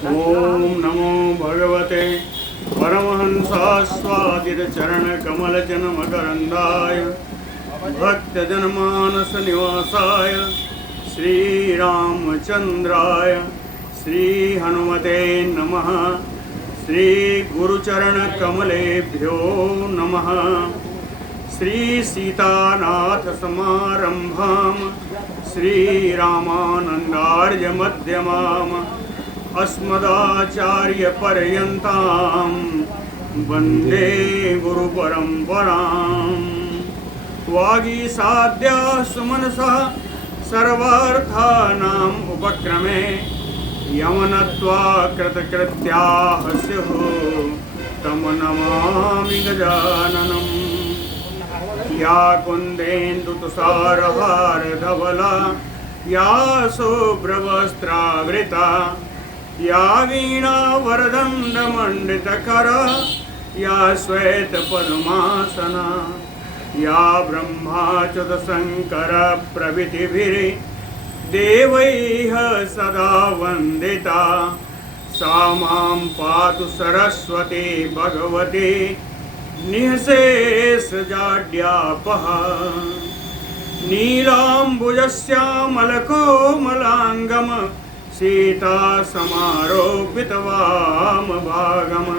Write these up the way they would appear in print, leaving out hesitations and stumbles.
ओम नमो भगवते परमहंसास्वादितचरणकमलजनमकरन्दाय भक्तजनमानसनिवासाय श्रीरामचन्द्राय श्रीहनुमते नमः। श्रीगुरुचरणकमलेभ्यो नमः। श्रीसीतानाथसमारम्भां श्रीरामानन्दार्यमध्यमाम् अस्मदाचार्यपर्यन्तां वन्दे गुरुपरम्पराम्। वागीसाद्याः सुमनसः सर्वार्थानाम् उपक्रमे यमनत्वा कृतकृत्याः स्युः तं नमामि गजाननम्। या कुन्देन्दुतुषारहारधवला या शुभ्रवस्त्रावृता या वीणावरदण्डमण्डितकरा या श्वेतपद्मासना या ब्रह्माच्युतशङ्करप्रभृतिभिर्देवैः सदा वन्दिता सा मां पातु सरस्वती भगवती निःशेषजाड्यापः। नीलाम्बुजश्यामलकोमलाङ्गम् सीता समारोपितवामभागम्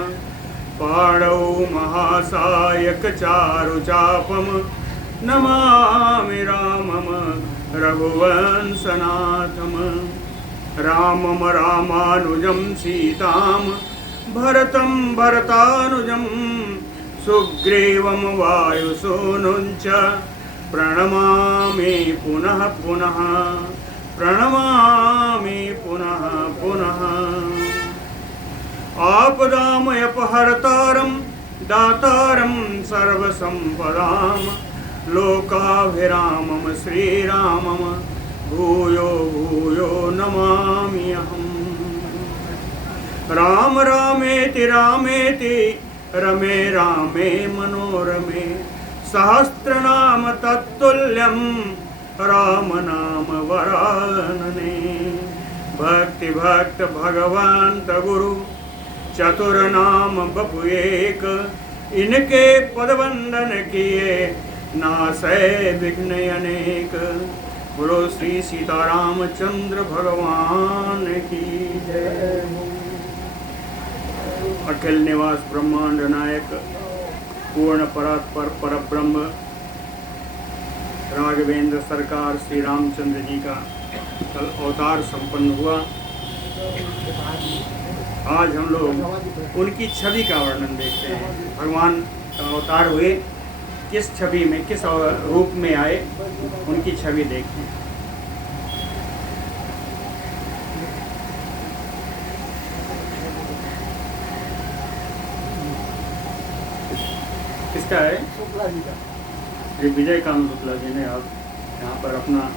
पाणौ महासायकचारुचापम् नमामि रामम् रघुवंशनाथम्। रामम् रामानुजं सीतां भरतं भरतानुजं सुग्रीवं वायुसूनुञ्च प्रणमामि पुनः पुनः प्रणमामि पुनः पुनः। आपदामयपहर्तारं दातारं सर्वसम्पदां लोकाभिरामं श्रीरामं भूयो भूयो नमामि अहम्। राम रामेति रामेति रमे रामे मनोरमे सहस्रनाम तत्तुल्यं राम नाम वरानने। भक्ति भक्त भगवंत गुरु चतुर्नाम बपु एक इनके पदवंदन किए नासै विघ्न अनेक। बोलो श्री सीतारामचंद्र भगवान की जय। अखिल निवास ब्रह्मांड नायक पूर्ण परात्पर परब्रह्म राघवेंद्र सरकार श्री रामचंद्र जी का कल अवतार संपन्न हुआ। आज हम लोग उनकी छवि का वर्णन देखते हैं। भगवान का अवतार हुए, किस छवि में किस रूप में आए, उनकी छवि देखते हैं। किसका है? शुक्ला जी का। श्री विजयकांत शुक्ला जी ने अब यहाँ पर अपना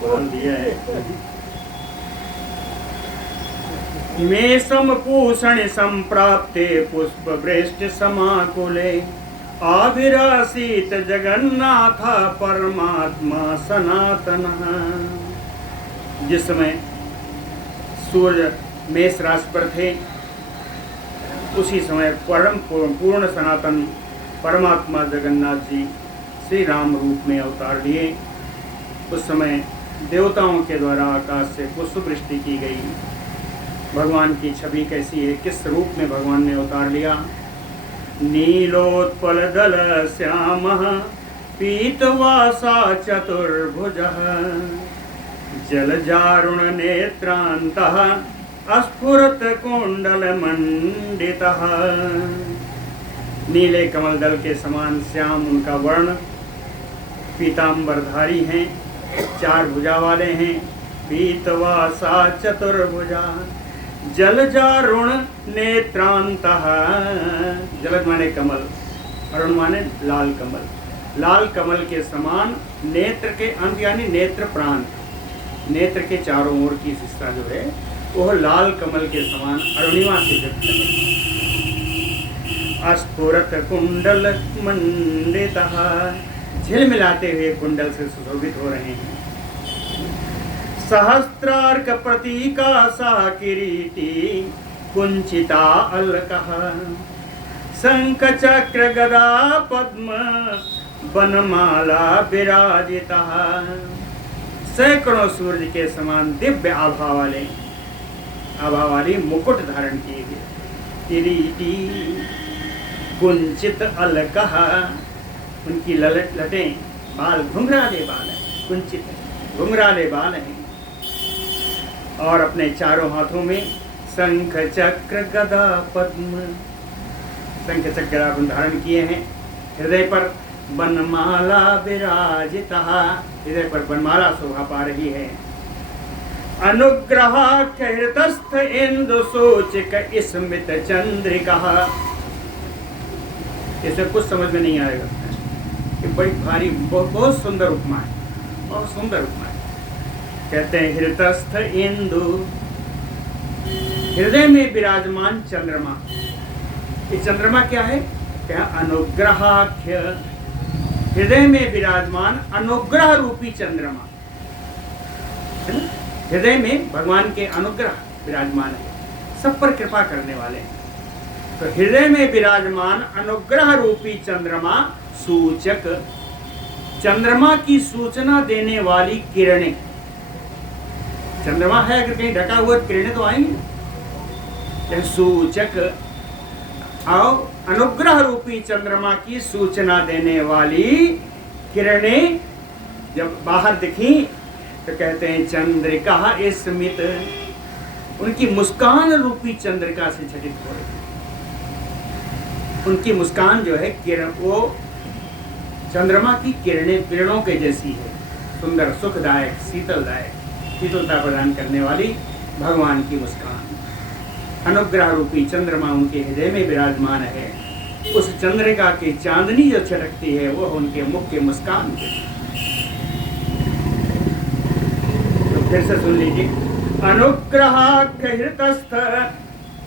बोल दिया है। मेषम पूषण संप्राप्ते पुष्पवृष्ट समाकुले आविरासीत जगन्नाथ परमात्मा सनातनः। जिस समय सूर्य मेष राशि पर थे, उसी समय परम पूर्ण सनातन परमात्मा जगन्नाथ जी श्री राम रूप में अवतार लिए। उस समय देवताओं के द्वारा आकाश से पुष्पवृष्टि की गई। भगवान की छवि कैसी है, किस रूप में भगवान ने अवतार लिया? नीलोत्पल दल श्यामः पीतवासा चतुर्भुजः जलजारुण नेत्रान्तः स्फुरत कुंडल मंडितः। नीले कमल दल के समान श्याम उनका वर्ण, पीतांबरधारी हैं, चार भुजा वाले हैं। पीतवासा चतुर्भुजा जलजारुण नेत्रांतः। जलज माने कमल, अरुण माने लाल कमल। लाल कमल के समान नेत्र के अंत यानी नेत्र प्रांत, नेत्र के चारों ओर की हिस्सा जो है वह लाल कमल के समान अरुणिमा से युक्त है। अस्फुरत कुंडल मंडितः झिलमिलाते हुए कुंडल से सुशोभित हो रहे हैं। सहस्रार्क प्रतीका सा किरीटी कुंचिता अलकः शंख चक्र गदा पद्म बनमाला विराजिता। सैकड़ों सूर्य के समान दिव्य आभा वाली मुकुट धारण किए गए, किरीटी कुंचित अलकः, उनकी लटें बाल घुंघराले बाल हैं, कुंचित घुंघराले बाल हैं, और अपने चारों हाथों में शंख चक्र गदा पद्म, शंख चक्र गदा धारण किए हैं। हृदय पर बनमाला विराजिता, हृदय पर बनमाला शोभा पा रही है। अनुग्रहाख्य हृतस्थ इंदु सूचिक स्मित चंद्रिका। इसे कुछ समझ में नहीं आएगा, ये बड़ी भारी बहुत सुंदर उपमा है, बहुत सुंदर उपमा है। कहते हैं हृतस्थ इंदु, हृदय में विराजमान चंद्रमा। ये चंद्रमा क्या है? क्या? अनुग्रहाख्य, हृदय में विराजमान अनुग्रह रूपी चंद्रमा। हृदय में भगवान के अनुग्रह विराजमान है, सब पर कृपा करने वाले हैं। तो हृदय में विराजमान अनुग्रह रूपी चंद्रमा सूचक, चंद्रमा की सूचना देने वाली किरणें। चंद्रमा है, अगर कहीं ढका हुआ किरणें तो आएंगी। सूचक और अनुग्रह रूपी चंद्रमा की सूचना देने वाली किरणें जब बाहर दिखी तो कहते हैं चंद्रिका स्मित, उनकी मुस्कान रूपी चंद्रिका से झटित हो रही। उनकी मुस्कान जो है किरण, वो चंद्रमा की किरणों के जैसी है, सुंदर, सुखदायक, शीतलदायक, शीतलता प्रदान करने वाली भगवान की मुस्कान। अनुग्रह रूपी चंद्रमा उनके हृदय में विराजमान है। उस चंद्रिका की चांदनी जो छटकती है वो उनके मुख के मुस्कान के। तो फिर से सुन लीजिए। अनुग्रहाख्य हृतस्थ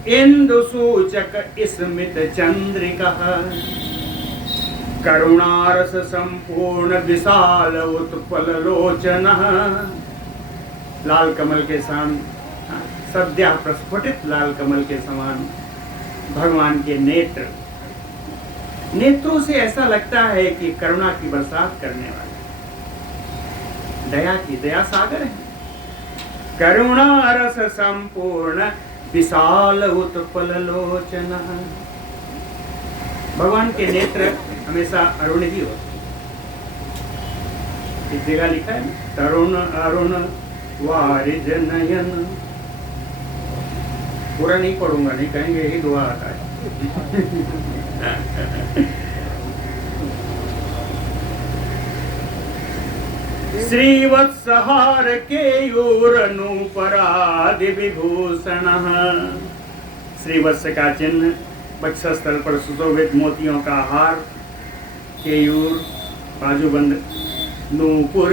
इंदु सूचक स्मित चंद्रिका करुणारस संपूर्ण विशाल उत्पल लोचन। लाल कमल के समान, सद्या प्रस्फुटित लाल कमल के समान भगवान के नेत्र, नेत्रों से ऐसा लगता है कि करुणा की बरसात करने वाले, दया की, दया सागर है। करुणा रस संपूर्ण विशाल उत्पल लोचन। भगवान के नेत्र हमेशा अरुण ही होते। इस जगह लिखा है तरुण अरुण वारिज नयन। पूरा नहीं पढ़ूंगा, नहीं कहेंगे यही दुआ आता है। श्रीवत्सहार केयूर नूपरादि विभूषण। श्रीवत्स का चिन्ह, वक्षस्थल पर सुशोभित मोतियों का हार, केयूर बाजूबंद, नूपुर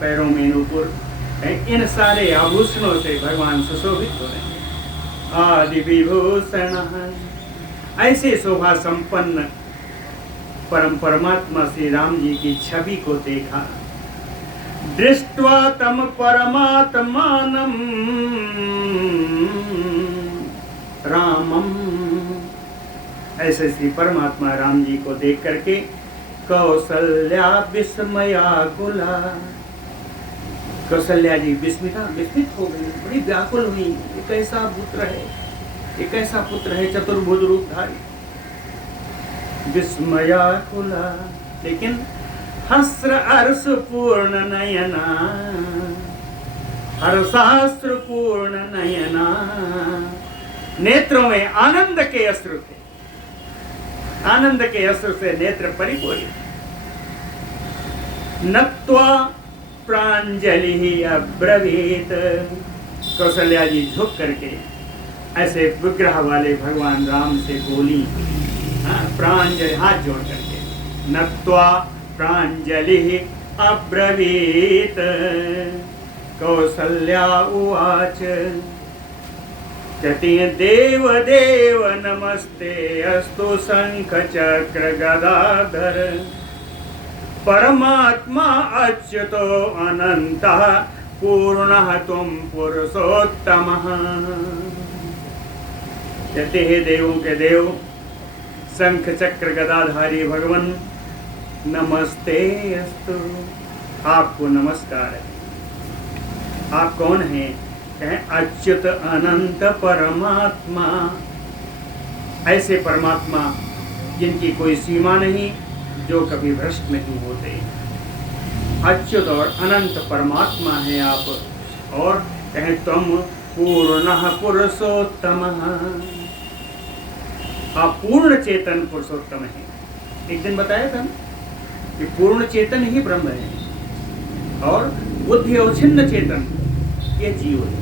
पैरों में नूपुर, इन सारे आभूषणों से भगवान सुशोभित हो रहे हैं। आदि विभूषण, ऐसे शोभा संपन्न परम परमात्मा श्री राम जी की छवि को देखा। दृष्ट्वा तम परमात्मानं रामम, ऐसे श्री परमात्मा राम जी को देख करके कौसल्या विस्मयाकुला, कौशल्या जी विस्मित हो गई, बड़ी व्याकुल हुई। ये कैसा पुत्र है, ये कैसा पुत्र है चतुर्भुज रूपधारी। विस्मयाकुला, लेकिन हस्र अर्श पूर्ण नयना, हर्षाश्रु पूर्ण नयना, नेत्रों में आनंद के अश्रु थे, आनंद के अश्रु से नेत्र परिपूर्ण। नत्वा प्रांजलि अब्रवीत, कौशल्या जी झुक करके ऐसे विग्रह वाले भगवान राम से बोली, प्रांजलि, हाथ जोड़ करके। नत्वा प्रांजलि अब्रवीत कौसल्या उवाच, कहती हैं देव देव नमस्ते अस्तु शंख चक्र गदाधर, परमात्मा अच्युतो अनंतः पूर्णः त्वं पुरुषोत्तमः। कहते हैं देवों के देव, शंख चक्र गदाधारी भगवान, नमस्ते अस्तु, आपको नमस्कार है। आप कौन हैं? कहें अच्युत अनंत परमात्मा, ऐसे परमात्मा जिनकी कोई सीमा नहीं, जो कभी भ्रष्ट नहीं होते। अच्युत और अनंत परमात्मा है आप। और कहें तुम पूर्णः पुरुषोत्तमः, आप पूर्ण चेतन पुरुषोत्तम हैं। एक दिन बताया था कि पूर्ण चेतन ही ब्रह्म है और बुद्धि अवच्छिन्न चेतन ये जीव है।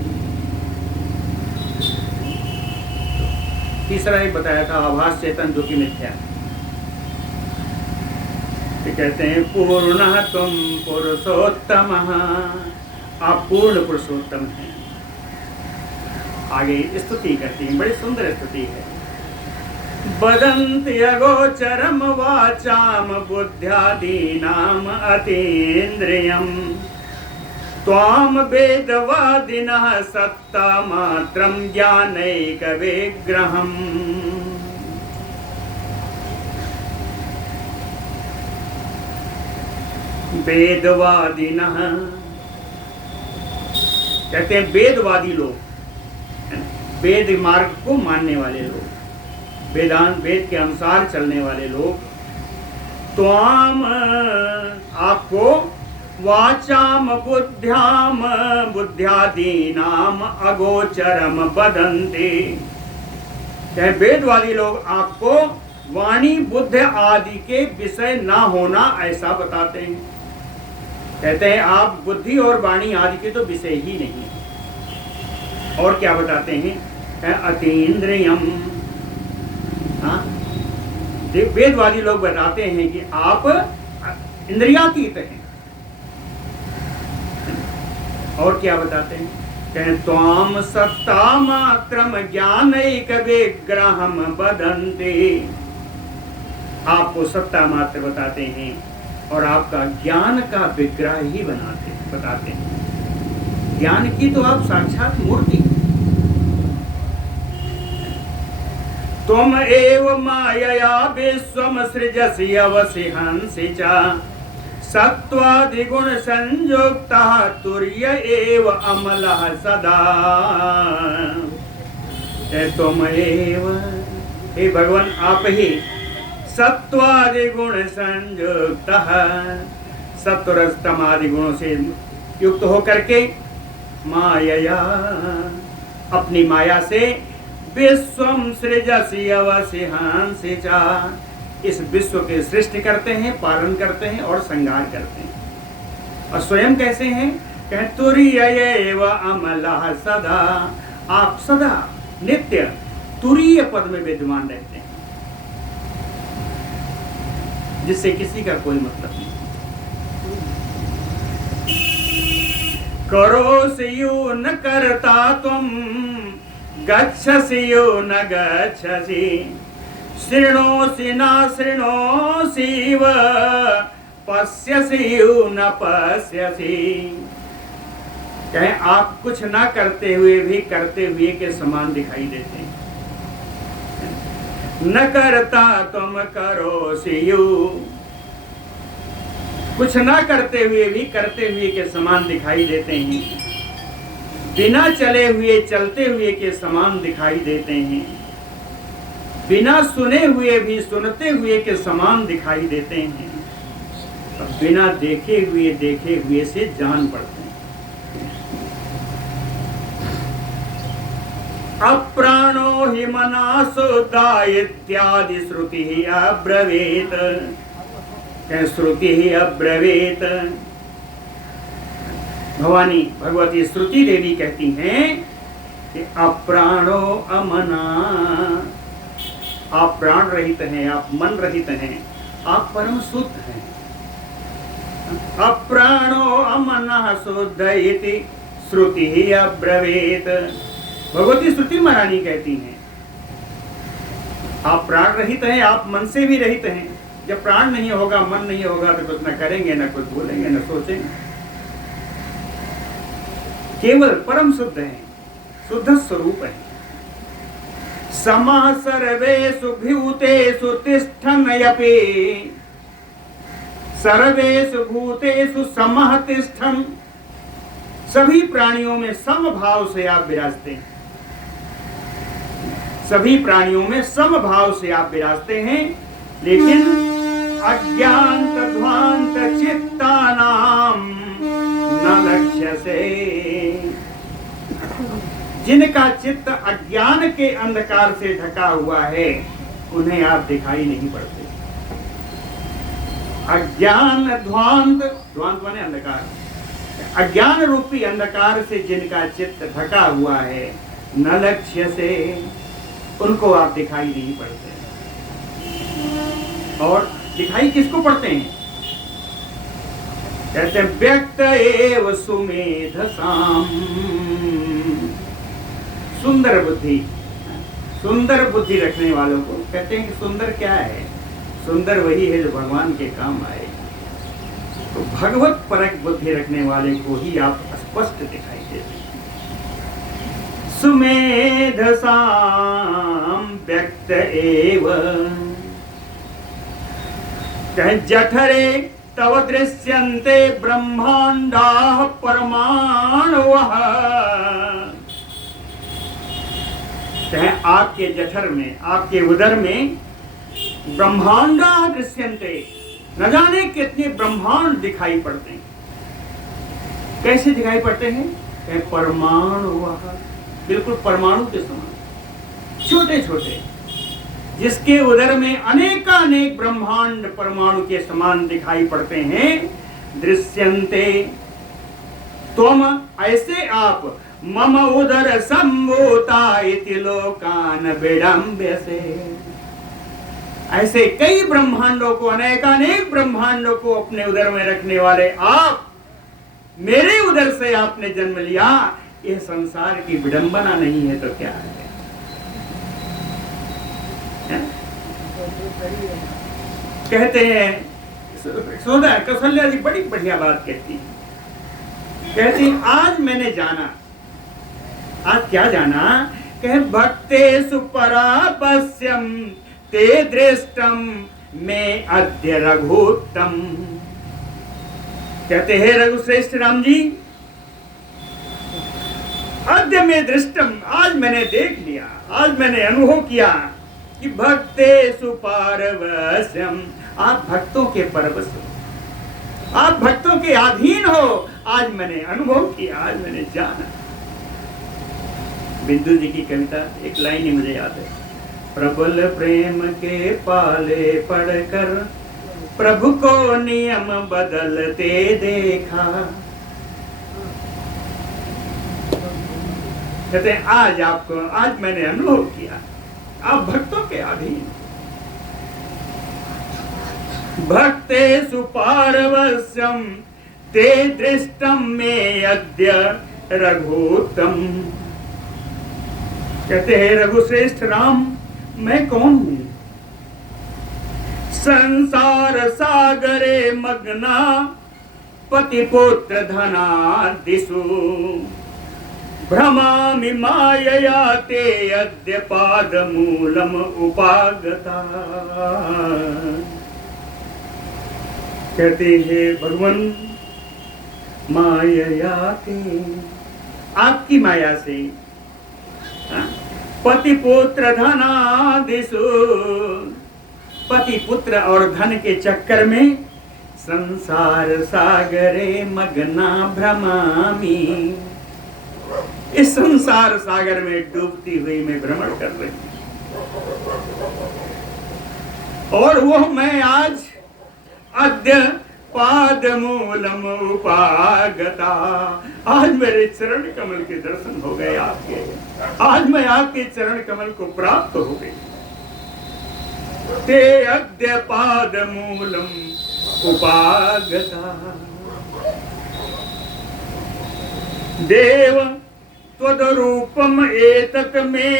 तीसरा ही बताया था आभास चेतन जो कि मिथ्या। तो कहते हैं पूर्णः त्वं पुरुषोत्तमः, आप पूर्ण पुरुषोत्तम हैं। आगे स्तुति करती हैं, बड़ी सुंदर स्तुति है। वदन्ति अगोचरम वाचाम बुद्ध्यादीनाम अतीन्द्रियम्, त्वाम वेदवादिनः सत्ता मात्रं ज्ञानैक विग्रहम्। वेदवादिनः कहते हैं वेदवादी लोग, वेद मार्ग को मानने वाले लोग, वेदांत वेद के अनुसार चलने वाले लोग। त्वाम आपको, वाचाम बुद्ध्याम बुद्ध्यादीनाम अगोचरम वदन्ति, वेदवादी लोग आपको वाणी बुद्ध आदि के विषय ना होना ऐसा बताते हैं। कहते हैं आप बुद्धि और वाणी आदि के तो विषय ही नहीं है। और क्या बताते हैं? अतीन्द्रियम। हाँ, वेदवादी लोग बताते हैं कि आप इंद्रियातीत हैं। और क्या बताते हैं? कहते त्वाम सत्ता मात्रम ज्ञानैक विग्रहम वदन्ति, आपको सत्ता मात्र बताते हैं और आपका ज्ञान का विग्रह ही बताते हैं। ज्ञान की तो आप साक्षात मूर्ति। तुम एव मायया विश्वम सृजसि अवसिहंसि च, सत्वादिगुण संयुक्तः तुर्य एव अमलः सदा। तुम एव, हे भगवान आप ही सत्वादि गुण संयुक्त, सत्वरजतम आदि गुणों से युक्त होकर के मायया, अपनी माया से विश्वम सृजसि अवसिहंसि च, इस विश्व के सृष्टि करते हैं, पालन करते हैं और संहार करते हैं। और स्वयं कैसे हैं? कहें तुरीय एव अमलः सदा, आप सदा नित्य तुरीय पद में विद्यमान रहते हैं, जिससे किसी का कोई मतलब नहीं। करोसि यो न करता तुम, गच्छसि यो न गच्छसि, शृणोसि न शृणोसि व पश्यसि यो न पश्यसि। कहें आप कुछ ना करते हुए भी करते हुए के समान दिखाई देते हैं। न करता तुम करोसि यो, कुछ ना करते हुए भी करते हुए के समान दिखाई देते हैं। बिना चले हुए चलते हुए के समान दिखाई देते हैं। बिना सुने हुए भी सुनते हुए के समान दिखाई देते हैं। और बिना देखे हुए से जान पड़ते हैं। अप्राणो हि मनासुदा इत्यादि श्रुति ही अब्रवीत, श्रुति ही अब्रवीत। भवानी भगवती श्रुति देवी कहती हैं कि अप्राणो अमना, आप प्राण रहित हैं, आप मन रहित हैं, आप परम शुद्ध हैं। अप्राणो अमनः शुद्ध इति श्रुति ही अब्रवीत। भगवती श्रुति महारानी कहती हैं आप प्राण रहित हैं, आप मन से भी रहित हैं। जब प्राण नहीं होगा, मन नहीं होगा तो कुछ न करेंगे, न कुछ बोलेंगे, न सोचेंगे। केवल परम शुद्ध है, शुद्ध स्वरूप है। समः सर्वेषु भूतेषु तिष्ठन्नपि सर्वेषु भूतेषु समः तिष्ठन्। सभी प्राणियों में समभाव से आप विराजते हैं, सभी प्राणियों में समभाव से आप विराजते हैं, लेकिन अज्ञात ध्वांत चित्तानाम न लक्ष्य से। जिनका चित्त अज्ञान के अंधकार से ढका हुआ है उन्हें आप दिखाई नहीं पड़ते। अज्ञान ध्वांत, ध्वांत माने अंधकार, अज्ञान रूपी अंधकार से जिनका चित्त ढका हुआ है, न लक्ष्य से, उनको आप दिखाई नहीं पड़ते। और दिखाई किसको पड़ते हैं? कहते हैं व्यक्त एव सुमेधसाम। सुंदर बुद्धि, सुंदर बुद्धि रखने वालों को कहते हैं कि सुंदर क्या है? सुंदर वही है जो भगवान के काम आए। तो भगवत परक बुद्धि रखने वाले को ही आप स्पष्ट दिखाई देते हैं। सुमेधसाम व्यक्त एव, कहे जठरे तव दृश्यन्ते ब्रह्मांडाः परमाणवः। कहे आपके जठर में, आपके उदर में ब्रह्मांडाः दृश्यन्ते, न जाने कितने ब्रह्मांड दिखाई पड़ते हैं। कैसे दिखाई पड़ते हैं? कहे परमाणुवः, बिल्कुल परमाणु के समान, छोटे छोटे, जिसके उदर में अनेकानेक ब्रह्मांड परमाणु के समान दिखाई पड़ते हैं। दृश्यन्ते, तुम ऐसे आप मम उदर संभूता इति लोकान विडम्ब्यसे। ऐसे कई ब्रह्मांडों को, अनेकानेक ब्रह्मांडों को अपने उदर में रखने वाले आप, मेरे उदर से आपने जन्म लिया, यह संसार की विडंबना नहीं है तो क्या है? कहते हैं सोदा कौशल्या जी बड़ी बढ़िया बात कहती है। कहती आज मैंने जाना, आज क्या जाना? कहे भक्तेषु परापस्यम ते दृष्टम में अद्य रघुत्तम। कहते हैं रघुश्रेष्ठ राम जी, अद्य में दृष्टम, आज मैंने देख लिया, आज मैंने अनुभव किया कि भक्तेषु पारवश्यम, आप भक्तों के परवश हो, आप भक्तों के अधीन हो। आज मैंने अनुभव किया, आज मैंने जाना। बिंदु जी की कविता एक लाइन ही मुझे याद है। प्रबल प्रेम के पाले पढ़कर प्रभु को नियम बदलते देखा। कहते हैं आज आपको, आज मैंने अनुभव किया, आप भक्तों के अधीन। भक्तेषु पारवश्यम ते दृष्टम में अद्य रघुत्तम। कहते हैं रघुश्रेष्ठ राम, मैं कौन हूं? संसार सागरे मग्ना पति पुत्र धनादिषु भ्रमामि मायया ते अद्य पादमूलम उपागता। कहते हैं भगवान, मायया के, आपकी माया से, पति पुत्र धनादिषु, पति पुत्र और धन के चक्कर में संसार सागरे मग्ना भ्रमामि, इस संसार सागर में डूबती हुई मैं भ्रमण कर रही हूं। और वो मैं आज अद्य पादमूलम उपागता, आज मेरे चरण कमल के दर्शन हो गए आपके, आज मैं आपके चरण कमल को प्राप्त हो गई। ते अद्य पादमूलम उपागता। देव त्वदरूपम एतत् मे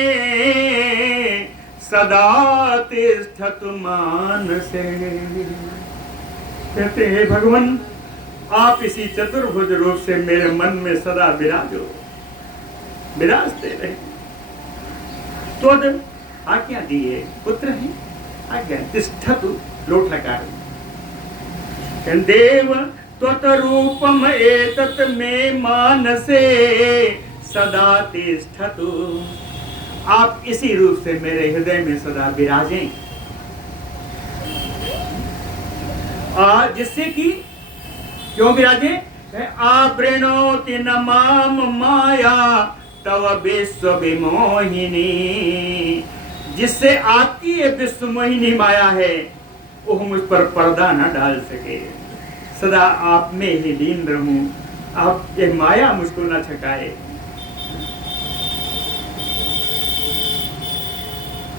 सदा तिष्ठतु मानसे। कहते हैं भगवान, आप इसी चतुर्भुज रूप से मेरे मन में सदा विराजते रहे। तो आज्ञा दिए, पुत्र है आज्ञा तिष्ठतु, लोट लकार देव त्वत रूपम एतत् मे मानसे सदा तिष्ठतु। आप इसी रूप से मेरे हृदय में सदा विराजें, जिससे कि क्यों विराजे? आवृणोति न माम माया तव विश्व विमोहिनी, जिससे आपकी ये विश्व मोहिनी माया है वो मुझ पर पर्दा न डाल सके। सदा आप में ही लीन रहूं, आप ये माया मुझको न छकाए।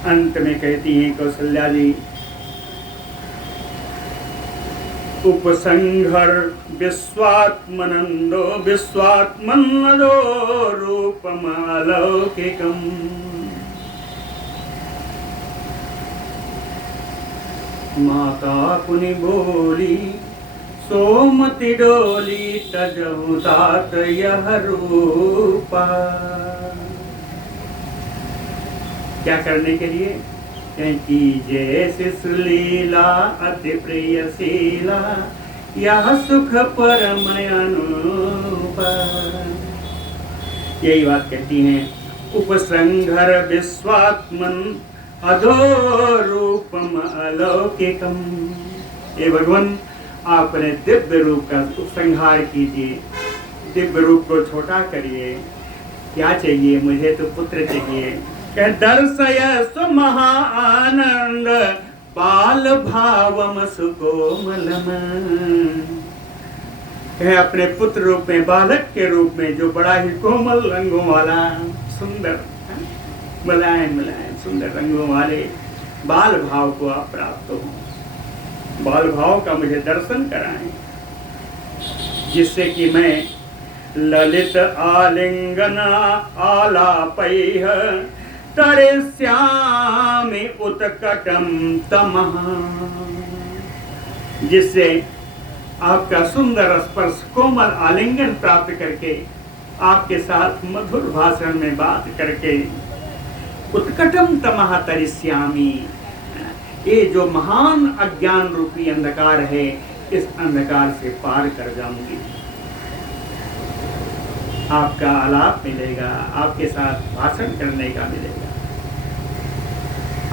अंत में कहती हैं कौशल्या जी, उपसंहर विश्वात्मनंदो विश्वात्मनदो रूपमालौकिकम्। माता पुनि बोली सोमति डोली तजहु तात यह रूपा। क्या करने के लिए? की जैसे सुलीला अति प्रियशीला यह सुख परम अनुपा। यही बात कहती हैं, उपसंहर विश्वात्मन अधो रूपम अलौकिकम। ये भगवान आपने दिव्य रूप का उपसंहार कीजिए, दिव्य रूप को छोटा करिए। क्या चाहिए? मुझे तो पुत्र चाहिए। दर्शय सुमहा आनंद बाल भावम सुकोमलम। अपने पुत्र रूप में, बालक के रूप में, जो बड़ा ही कोमल रंगों वाला, सुंदर मुलायम सुंदर रंगों वाले बाल भाव को आप प्राप्त हो। बाल भाव का मुझे दर्शन कराएं, जिससे कि मैं ललित आलिंगना आलापैः तरिष्यामि उत्कटं तमः। जिससे आपका सुंदर स्पर्श, कोमल आलिंगन प्राप्त करके, आपके साथ मधुर भाषण में बात करके, उत्कटम तमः तरिष्यामि, ये जो महान अज्ञान रूपी अंधकार है, इस अंधकार से पार कर जाऊंगी। आपका आलाप मिलेगा, आपके साथ भाषण करने का मिलेगा,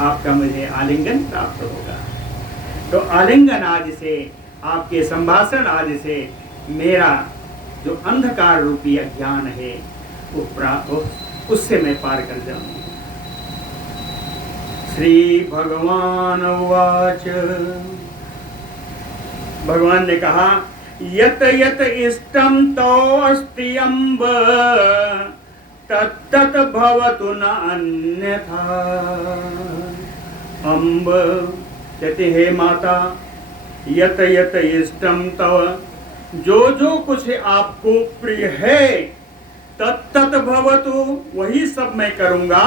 आपका मुझे आलिंगन प्राप्त होगा। तो आलिंगन आज से, आपके संभाषण आज से मेरा जो अंधकार रूपी अज्ञान है वो उससे मैं पार कर जाऊंगी। श्री भगवान उवाच। भगवान ने कहा, यत यत इष्टम तो अस्ति अम्ब तत्तत भवतु न अन्यथा। अम्ब कहते, हे माता, यत यत इष्टम तव, जो कुछ आपको प्रिय है, तत्तत भवतु, वही सब मैं करूंगा,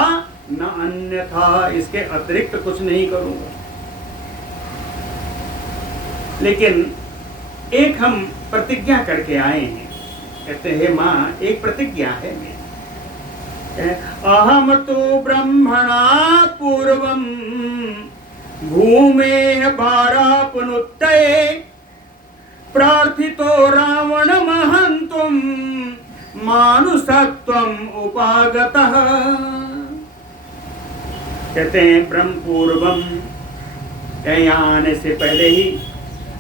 न अन्यथा, इसके अतिरिक्त कुछ नहीं करूंगा। लेकिन एक हम प्रतिज्ञा करके आए हैं। कहते हैं, माँ, एक प्रतिज्ञा है मेरी। अहम तो ब्रह्मणा पूर्वम भूमे भारापनुत्तये प्रार्थितो रावण महंतुम मानुषत्वम उपागतः। कहते हैं, ब्रह्म पूर्वम, यहाँ आने से पहले ही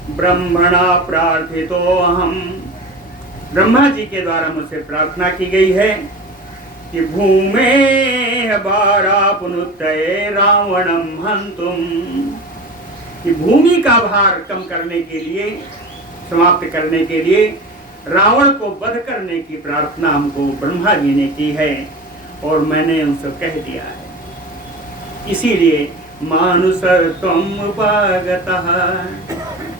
ब्रह्मणा प्रार्थितो अहम, ब्रह्मा जी के द्वारा मुझसे प्रार्थना की गई है कि भूमे भारापनुत्तये रावणम हंतुम, कि भूमि का भार कम करने के लिए, समाप्त करने के लिए, रावण को वध करने की प्रार्थना हमको ब्रह्मा जी ने की है, और मैंने उनसे कह दिया है। इसीलिए मानुष त्वम उपागतः,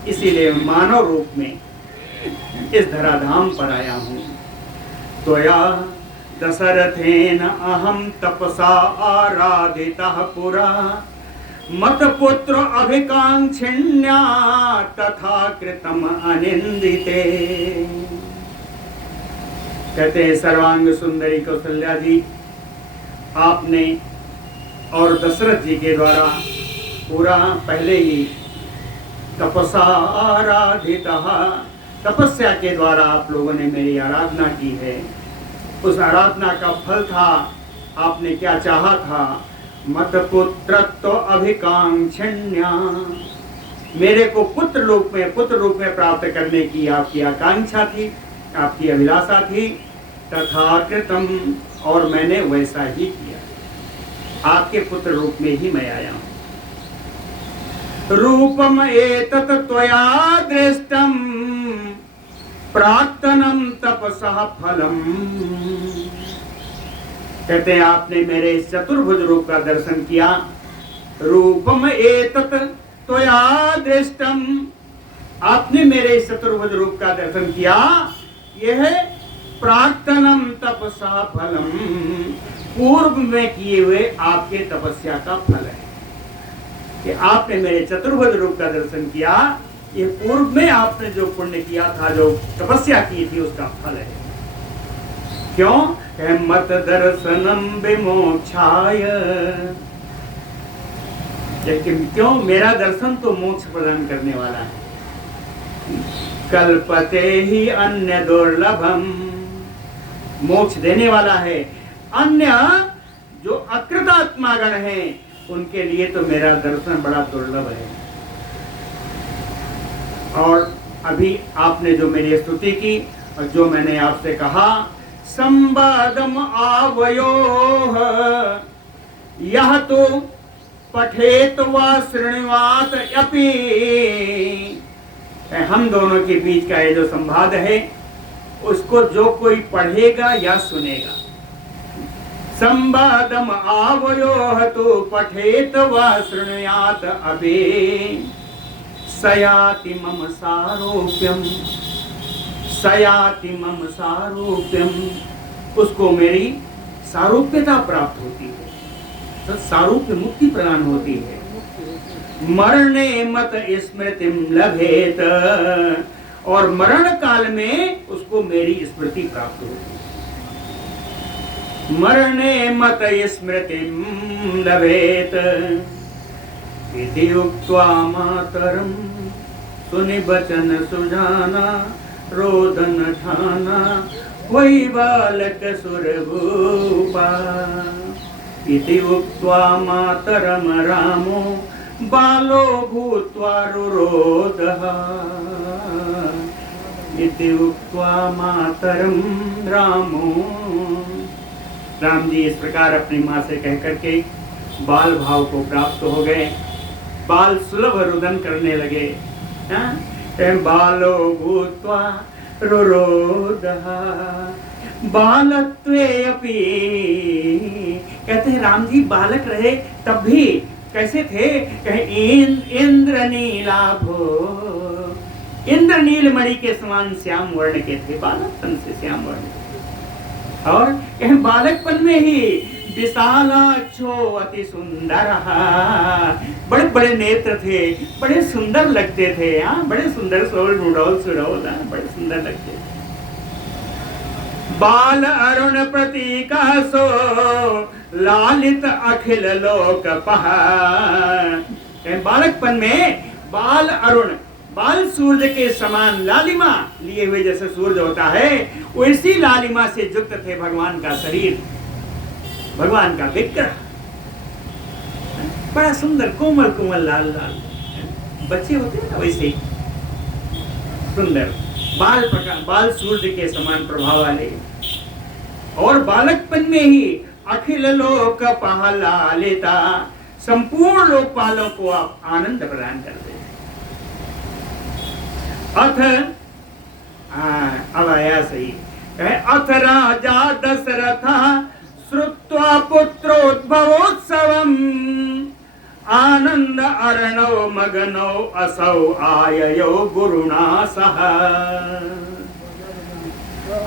इसीलिए मानव रूप में इस धराधाम पर आया हूँ। त्वया दशरथेन अहम तपसा आराधितः पुरा मत पुत्र अभिकांक्षिण्या तथा कृतम अनिंदिते। कहते हैं सर्वांग सुंदरी कौशल्या जी, आपने और दशरथ जी के द्वारा पूरा पहले ही तपसा आराधिता, तपस्या के द्वारा आप लोगों ने मेरी आराधना की है। उस आराधना का फल था, आपने क्या चाहा था? मत पुत्रत्व अभिकांक्षण्या, मेरे को पुत्र रूप में प्राप्त करने की आपकी आकांक्षा थी, आपकी अभिलाषा थी। तथा कृतम, और मैंने वैसा ही किया, आपके पुत्र रूप में ही मैं आया हूं। रूपम एतत् त्वया दृष्टम प्राक्तनम तपसः फलम। कहते हैं आपने मेरे इस चतुर्भुज रूप का दर्शन किया। रूपम एतत् त्वया दृष्टम, आपने मेरे इस चतुर्भुज रूप का दर्शन किया। यह प्राक्तनम तपसा फलम, पूर्व में किए हुए आपके तपस्या का फल है कि आपने मेरे चतुर्भुज रूप का दर्शन किया। ये पूर्व में आपने जो पुण्य किया था, जो तपस्या की थी, उसका फल है। क्यों? मत दर्शनम विमोक्षाय, लेकिन क्यों? मेरा दर्शन तो मोक्ष प्रदान करने वाला है। कल्पते ही अन्य दुर्लभम, मोक्ष देने वाला है। अन्य जो अकृतात्मागण हैं, उनके लिए तो मेरा दर्शन बड़ा दुर्लभ है। और अभी आपने जो मेरी स्तुति की और जो मैंने आपसे कहा, संवादम आवयोः यह तो पठेत वा शृण्वात अपि, हम दोनों के बीच का ये जो संवाद है, उसको जो कोई पढ़ेगा या सुनेगा, संवादम आवयोः तो पठेत वा शृण्वात अपि सयाति मम सारूप्यम, सयाति मम सारूप्यम, उसको मेरी सारूप्यता प्राप्त होती है, तो सारूप्य मुक्ति प्रदान होती है। मरणे मत स्मृतिम लभेत, और मरण काल में उसको मेरी स्मृति प्राप्त होती है। मरणे मत स्मृतिम लभेत इति उक्त्वा मातरम सुनि बचन सुजाना रोदन ठाना वही बालक सुरभूपा। इति उक्त्वा मातरम रामो बालो भूत्वा रुरोदः। इति उक्त्वा मातरम रामो, राम जी इस प्रकार अपनी माँ से कह करके बाल भाव को प्राप्त हो गए, बाल सुलभ रुदन करने लगे। बालो भूत्वा रुरोदः बालत्वे अपि, कहते हैं राम जी बालक रहे तब भी कैसे थे? इंद्रनीलाभो, इंद्रनील मणि के समान श्याम वर्ण के थे, बालकपन से श्याम वर्ण। और बालकपन में ही विशालाक्षो अति सुंदर, बड़े बड़े नेत्र थे, बड़े सुंदर लगते थे। बड़े सुंदर सोल रुडौल सुडौल, बड़े सुंदर लगते थे। बाल अरुण प्रतीका सो लालित अखिल लोक पहा, बालकपन में बाल अरुण, बाल सूर्य के समान लालिमा लिए हुए जैसे सूर्य होता है, वैसी लालिमा से युक्त थे भगवान का शरीर, भगवान का विग्रह। बड़ा सुंदर कोमल कोमल लाल लाल बच्चे होते हैं ना, वैसे सुंदर बाल प्रकार, बाल सूर्य के समान प्रभाव वाले। और बालकपन में ही अखिल लोक पहलालिता, संपूर्ण लोकपालों को आप आनंद प्रदान करते हैं। अथ अब आया सही, अथ राजा दशरथ श्रुत्वा पुत्रोद्भवोत्सवम् आनंद अर्णव मगनौ असौ आययो गुरुणा सह।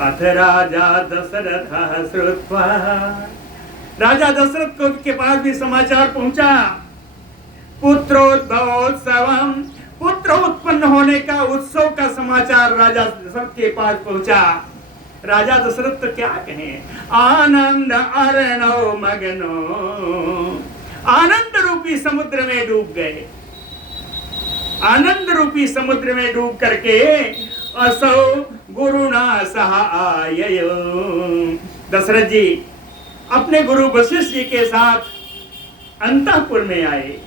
अथ राजा दशरथ श्रुत्वा, राजा दशरथ को के पास भी समाचार पहुंचा, पुत्रोद्भवोत्सवम, पुत्र उत्पन्न होने का उत्सव का समाचार राजा दशरथ के पास पहुंचा। राजा दशरथ तो क्या कहें, आनंद अरणो मगनो, आनंद रूपी समुद्र में डूब गए। आनंद रूपी समुद्र में डूब करके असौ गुरुना सह आययो, दशरथ जी अपने गुरु वशिष्ठ जी के साथ अंतःपुर में आए।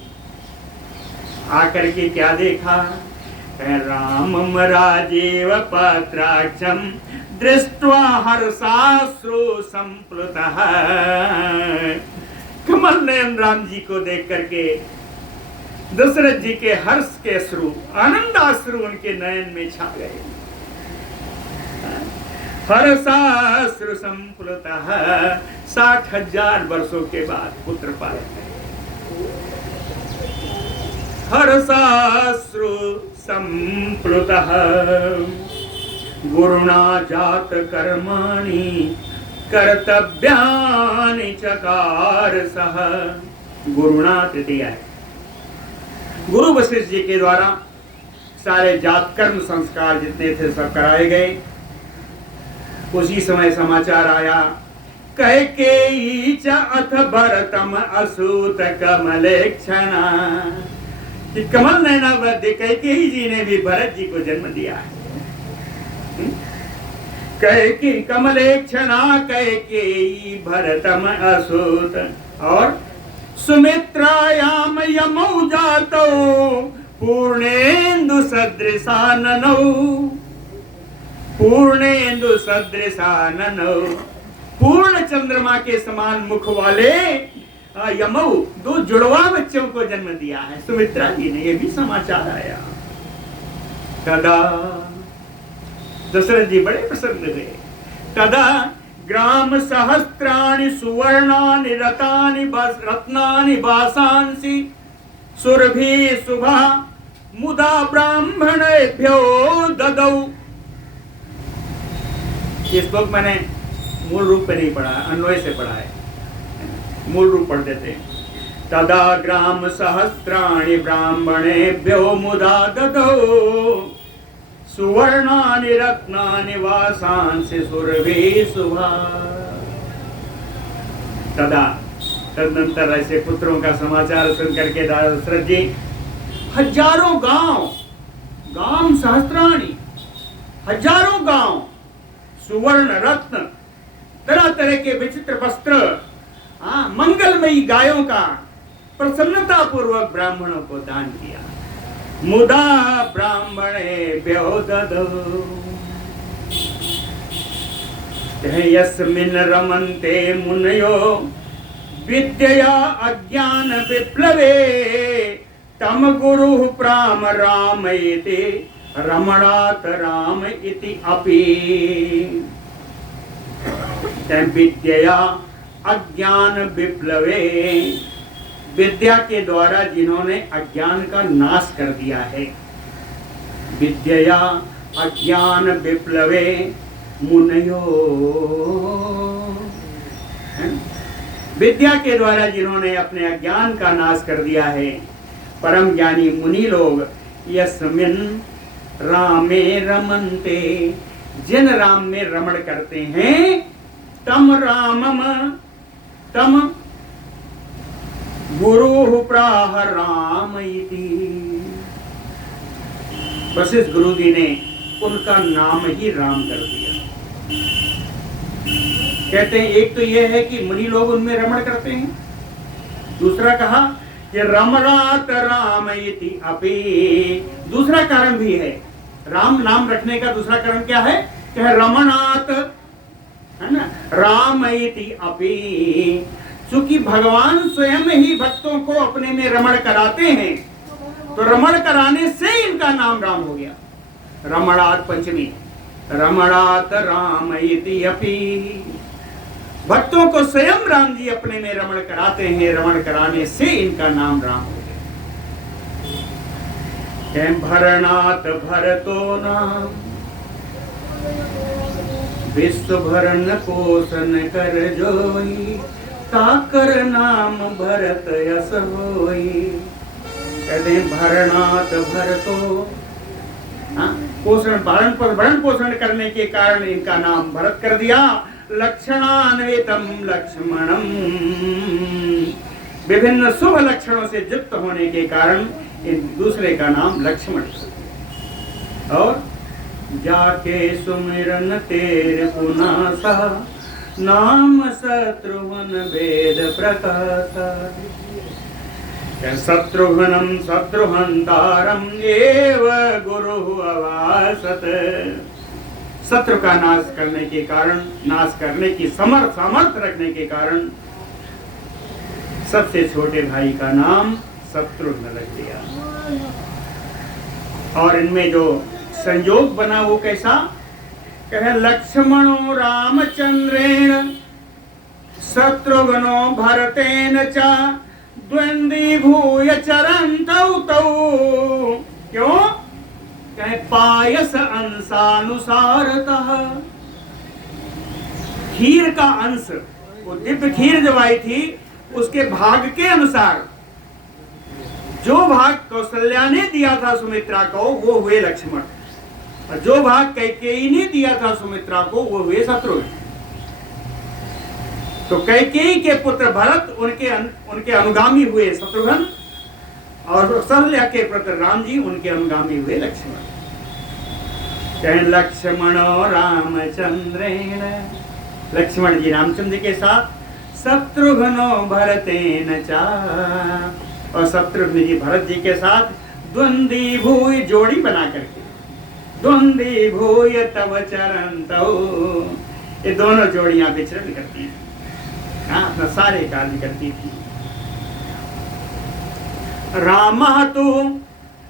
आकर के क्या देखा, रामम राजीव पत्राक्षम दृष्ट्वा हर्षाश्रु संप्लुतः, कमल नयन राम जी को देख करके दशरथ जी के हर्ष के अश्रु, आनंदाश्रु उनके नयन में छा गए। हर्षाश्रु संप्लुतः, 60,000 वर्षों के बाद पुत्र पाए। हर्षाश्रु संप्लुतः गुरुणा जात कर्माणि कर्तव्यानि चकार सह, गुरुणा तृतीया है, गुरु वशिष्ठ जी के द्वारा सारे जात कर्म संस्कार जितने थे सब कराए गए। उसी समय समाचार आया, कैकेयी च अथ भरतम असूत कमलेक्षणा, कि कमल नैना वध्य कैकेयी जी ने भी भरत जी को जन्म दिया है। कैकेयी कमलेक्षणा कैकेयी भरतम असूत, और सुमित्रायाम यमौ जातौ पूर्णेन्दु सदृशाननौ, पूर्णेन्दु सदृशाननौ, पूर्ण चंद्रमा के समान मुख वाले यमौ, 2 जुड़वा बच्चों को जन्म दिया है सुमित्रा जी ने, ये भी समाचार आया। तदा दशरथ जी बड़े प्रसन्न हुए। तदा ग्राम सहस्त्राणि सुवर्णानि रतानि रत्नानि वासांसि सुरभि शुभा मुदा ब्राह्मणेभ्यो ददौ। ये श्लोक मैंने मूल रूप पे नहीं पढ़ा, अन्वय से पढ़ा है, मूल रूप पढ़ देते हैं। तदा ग्राम सहस्त्राणि ब्राह्मणेभ्यो मुदा ददौ सुवर्णानि रत्नानि वासांसि सुरभि शुभा। तदा तदनंतर ऐसे पुत्रों का समाचार सुन करके दशरथ जी हजारों गांव, गांव सहस्त्राणि, हजारों गांव, सुवर्ण रत्न, तरह तरह के विचित्र वस्त्र, मंगलमयी गायों का प्रसन्नता पूर्वक ब्राह्मणों को दान किया। मुदा ब्राह्मणेभ्यो ददौ यस्मिन् रमन्ते मुनयो विद्यया अज्ञान विप्लवे तम गुरुः प्राम राम इति रमणात् राम इति अपि। विद्यया अज्ञान विप्लवे, विद्या के द्वारा जिन्होंने अज्ञान का नाश कर दिया है। विद्यया अज्ञान विप्लवे मुनयो, विद्या के द्वारा जिन्होंने अपने अज्ञान का नाश कर दिया है, परम ज्ञानी मुनि लोग यस्मिन् रामे रमन्ते, जिन राम में रमण करते हैं, तम रामम, तम गुरु प्राह राम इति। वशिष्ठ गुरु जी ने उनका नाम ही राम कर दिया। कहते हैं एक तो यह है कि मुनि लोग उनमें रमण करते हैं, दूसरा कहा कि रमणात राम इति अपि, दूसरा कारण भी है, राम नाम रखने का दूसरा कारण क्या है कि रमणात, है ना, राम इति अपि, चूंकि भगवान स्वयं ही भक्तों को अपने में रमण कराते हैं, तो रमण कराने से इनका नाम राम हो गया। रमणात पंचमी, रमणात राम इति अपि, भक्तों को स्वयं राम जी अपने में रमण कराते हैं, रमण कराने से इनका नाम राम हो गया। भरणात भरतो नाम विश्व भरण पोषण कर जोई, ताकर नाम भरत यस होई। कहते हैं भरणात भरतो, पोषण भरण पोषण करने के कारण इनका नाम भरत कर दिया। लक्षणान्वितम लक्ष्मणम, विभिन्न शुभ लक्षणों से युक्त होने के कारण इन दूसरे का नाम लक्ष्मण। और जाके सुमिरन तेरे पुनासा, नाम शत्रुघ्न वेद प्रकाशा। शत्रुघ्नम शत्रुहंतारम एव गुरु अवासत, शत्रु का नाश करने के कारण, नाश करने की सामर्थ्य रखने के कारण सबसे छोटे भाई का नाम शत्रुघ्न रख दिया। और इनमें जो संयोग बना वो कैसा, कहे लक्ष्मणो रामचंद्रेण शत्रुघ्नो भरतेन च द्वंद्वी भूय चरन्तौ तौ। क्यों, कहे पायस अंशानुसारतः, खीर का अंश, वो दिव्य खीर जब आई थी उसके भाग के अनुसार जो भाग कौशल्या ने दिया था सुमित्रा को वो हुए लक्ष्मण, और जो भाग कैकेयी ने दिया था सुमित्रा को वो हुए शत्रुघ्न। तो कैकेयी के पुत्र भरत उनके अनुगामी हुए शत्रुघ्न, और कौशल्या के पुत्र राम जी उनके अनुगामी हुए लक्ष्मण। कहें लक्ष्मणो रामचंद्रेण, लक्ष्मण जी रामचंद्र के साथ, शत्रुघ्नो भरतेन चा, और शत्रुघ्न जी भरत जी के साथ द्वंद्वी भूय, जोड़ी बना करके, द्वंद्वी भूय तव चरन्तौ, ये दोनों जोड़ियां विचरण करती हैं, अपना सारे कार्य करती थी। रामः तु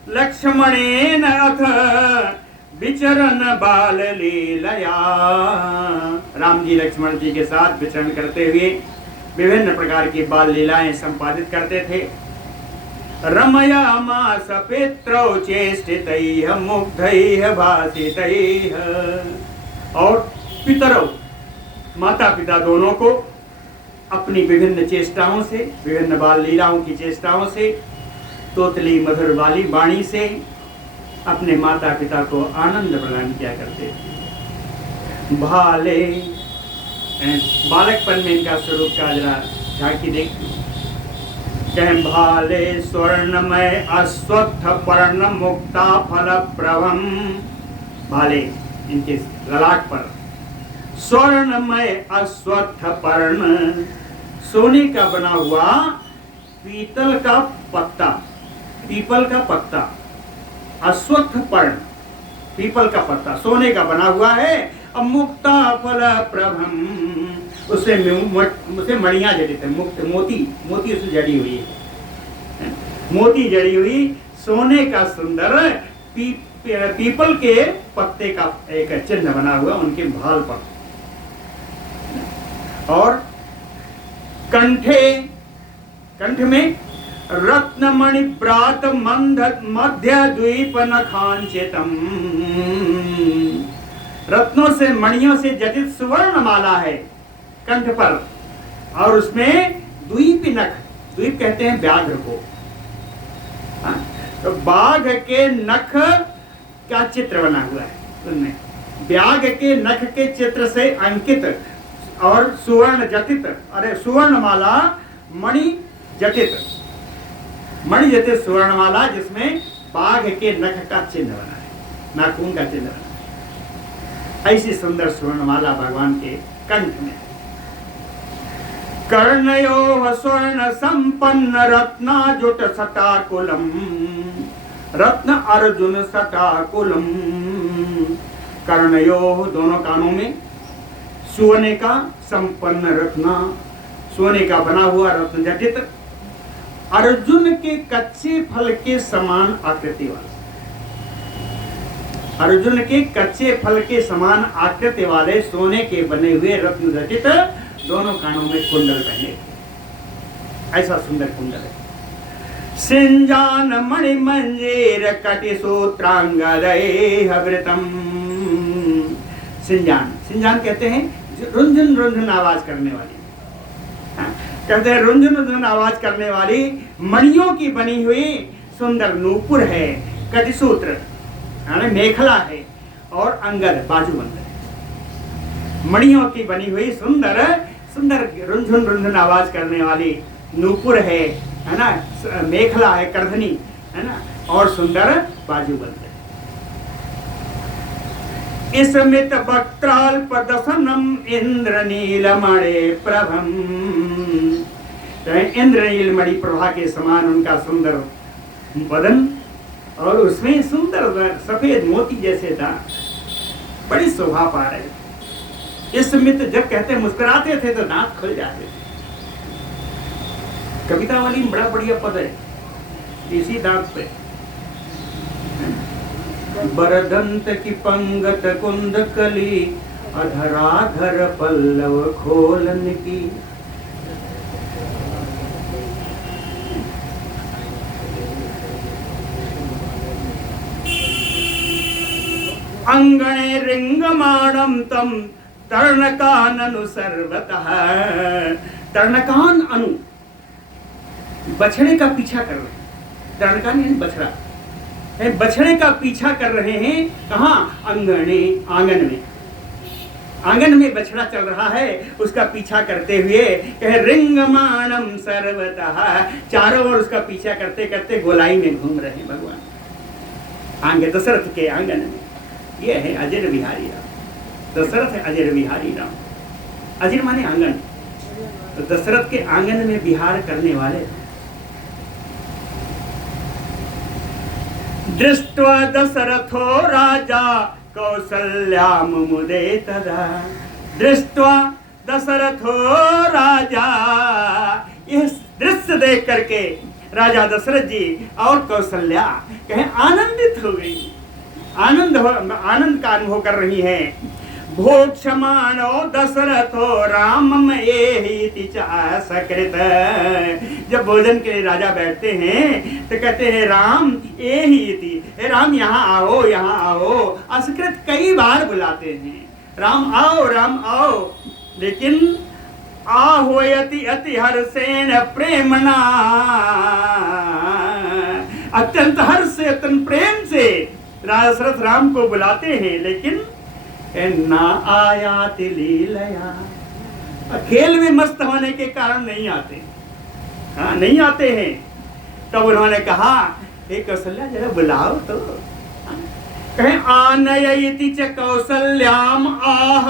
लक्ष्मणेन अथ विचरण बाल लीलया, राम जी लक्ष्मण जी के साथ विचरण करते हुए विभिन्न प्रकार की बाल लीलाएं संपादित करते थे। रमयामास पित्रौ चेष्टितैः मुग्धैः भासितैः, और पितरौ माता पिता दोनों को अपनी विभिन्न चेष्टाओं से, विभिन्न बाल लीलाओं की चेष्टाओं से, तोतली मधुर वाली वाणी से अपने माता पिता को आनंद प्रदान किया करते थे। भाले, बालकपन में इनका स्वरूप का जरा झांकी देखिए। कहें भाले स्वर्णमय अश्वत्थ पर्ण मुक्ता फल प्रभम, भाले इनके ललाट पर स्वर्णमय अश्वत्थ पर्ण, सोने का बना हुआ पीतल का पत्ता, पीपल का पत्ता, अश्वत्थ पर्ण पीपल का पत्ता सोने का बना हुआ है। अब मुक्ता फल प्रभम, उससे मणियां जड़ित है, मुक्त मोती, मोती उससे जड़ी हुई है, मोती जड़ी हुई सोने का सुंदर पीपल के पत्ते का एक चिन्ह बना हुआ उनके भाल पर। और कंठे, कंठ में रत्नमणि प्रात मध्य द्वीप नखांचितम, रत्नों से मणियों से जटित सुवर्ण माला है कंठ पर, और उसमें द्वीप नख, द्वीप कहते हैं व्याघ्र को, तो बाघ के नख का चित्र बना हुआ है उनमें, व्याघ के नख के चित्र से अंकित और सुवर्ण जटित, अरे सुवर्ण माला मणि जटित, मणि जटित सुवर्ण माला जिसमें बाघ के नख का चिन्ह बना है, नाखून का चिन्ह बना है, ऐसी सुंदर स्वर्ण माला भगवान के कंठ में। कर्णयो स्वर्ण संपन्न रत्नाजुट सटाकुलम, रत्न अर्जुन सटाकुलम, कर्णयो दोनों कानों में, सोने का संपन्न रत्ना, सोने का बना हुआ रत्न जटित, अर्जुन के कच्चे फल के समान आकृति वाले, अर्जुन के कच्चे फल के समान आकृति वाले सोने के बने हुए रत्न जटित दोनों कानों में कुंडल पहने, ऐसा सुंदर कुंडल है। सिंजान मणि मंजीर कटि सूत्रांगदैः वृतम, सिंजान, सिंजान कहते हैं रुंझुन रुंझुन आवाज करने वाली, कहते हैं रुंझुन रुंझुन आवाज करने वाली मणियों की बनी हुई सुंदर नूपुर है, कटिसूत्र मेखला है, और अंगद बाजूबंद है। मणियों की बनी हुई सुंदर सुंदर रुंझुन रुंझुन आवाज करने वाली नूपुर है ना, मेखला है, करधनी है ना, और सुंदर बाजूबंद है। स्मित वक्त्राल्पदसनम इंद्रनीलमणि प्रभम, इंद्रनीलमणि प्रभा के समान उनका सुंदर बदन, और उसमें सुंदर सफेद मोती जैसे दांत, बड़ी शोभा पा रहे। स्मित जब कहते मुस्कुराते थे तो दांत खुल जाते थे। कविता वाली बड़ा बढ़िया पद है इसी दांत पे। बरदंत की पंगत कुंद कली, अधराधर पल्लव खोलन की। अंगणे रिंगमाणम तम तर्णकाननु सर्वतः। तर्णकान अनु बछड़े का पीछा कर रहे हैं। तर्णकान यानी बछड़ा, बछड़े का पीछा कर रहे हैं। कहाँ? अंगणे, आंगन में। आंगन में बछड़ा चल रहा है, उसका पीछा करते हुए कह रिंगमाणम सर्वतः, चारों ओर उसका पीछा करते करते गोलाई में घूम रहे हैं भगवान आंगे दशरथ के आंगन में। ये है अजर बिहारी राम। दशरथ है अजर बिहारी राम। अजर माने आंगन, तो दशरथ के आंगन में विहार करने वाले। दृष्ट्वा दशरथो राजा कौसल्याम मुदे तदा। दृष्ट्वा दशरथो राजा, इस दृश्य देख करके राजा दशरथ जी और कौशल्या कहें आनंदित हो गई, आनंद का अनुभव कर रही है। भोक्षमाणो दशरथो रामम एहि च सकृत। जब भोजन के लिए राजा बैठते हैं तो कहते हैं राम एहि, हे राम यहाँ आओ, यहाँ आओ। असकृत कई बार बुलाते हैं, राम आओ, राम आओ, लेकिन आह्वयति अति हर्षेण प्रेमणा। अत्यंत हर्ष से, अत्यंत प्रेम से राजा दशरथ राम को बुलाते हैं, लेकिन ना आयाति लीलया। खेल में मस्त होने के कारण नहीं आते। हाँ, नहीं आते हैं। तब उन्होंने कहा हे कौशल्या जरा बुलाओ तो। कहें आनयति च कौशल्याम आह।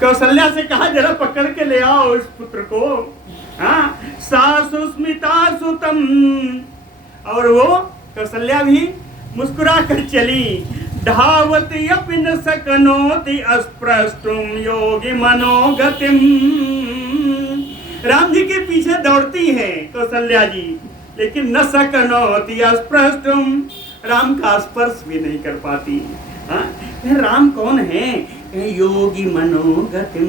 कौशल्या से कहा जरा पकड़ के ले आओ इस पुत्र को। हाँ, सासुस्मिता सुतम, और वो कौशल्या भी मुस्कुरा कर चली। धावति अपि न सकनोति अस्पृष्टुम योगी मनोगतिम। राम जी के पीछे दौड़ती हैं कौशल्या जी, लेकिन न सकनोति अस्पृष्टुम, राम का स्पर्श भी नहीं कर पाती। हाँ, राम कौन है? योगी मनोगतिम,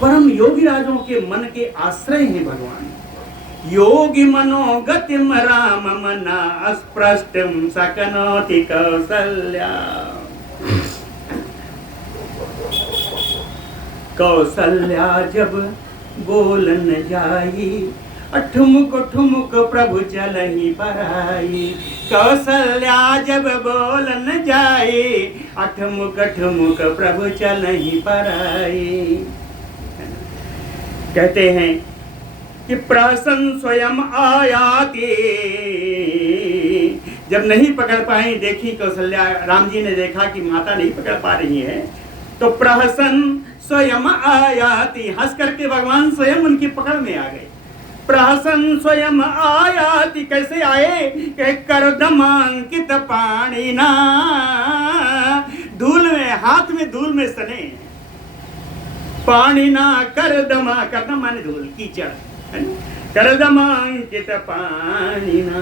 परम योगी राजों के मन के आश्रय हैं भगवान। योगी मनोगतिम राम मना अस्पृष्टम सकनोति कौशल्या। कौशल्या जब बोलन जाई, ठुमुक ठुमुक प्रभु चलहि पराई। कौशल्या जब बोलन जाई, ठुमुक ठुमुक प्रभु चलहि पराई। कहते हैं कि प्रसन्न स्वयं आयाति। जब नहीं पकड़ पाई, देखी कौशल्या, राम जी ने देखा कि माता नहीं पकड़ पा रही है, तो प्रहसन स्वयं आयाति, हंस करके भगवान स्वयं उनकी पकड़ में आ गए। प्रहसन स्वयं आयाति, कैसे आए? कि करदमांकित पाणिना, धूल में, हाथ में धूल में सने। पाणिना करदमा, करदम माने धूल, कीचड़। करदमांकित पाणिना,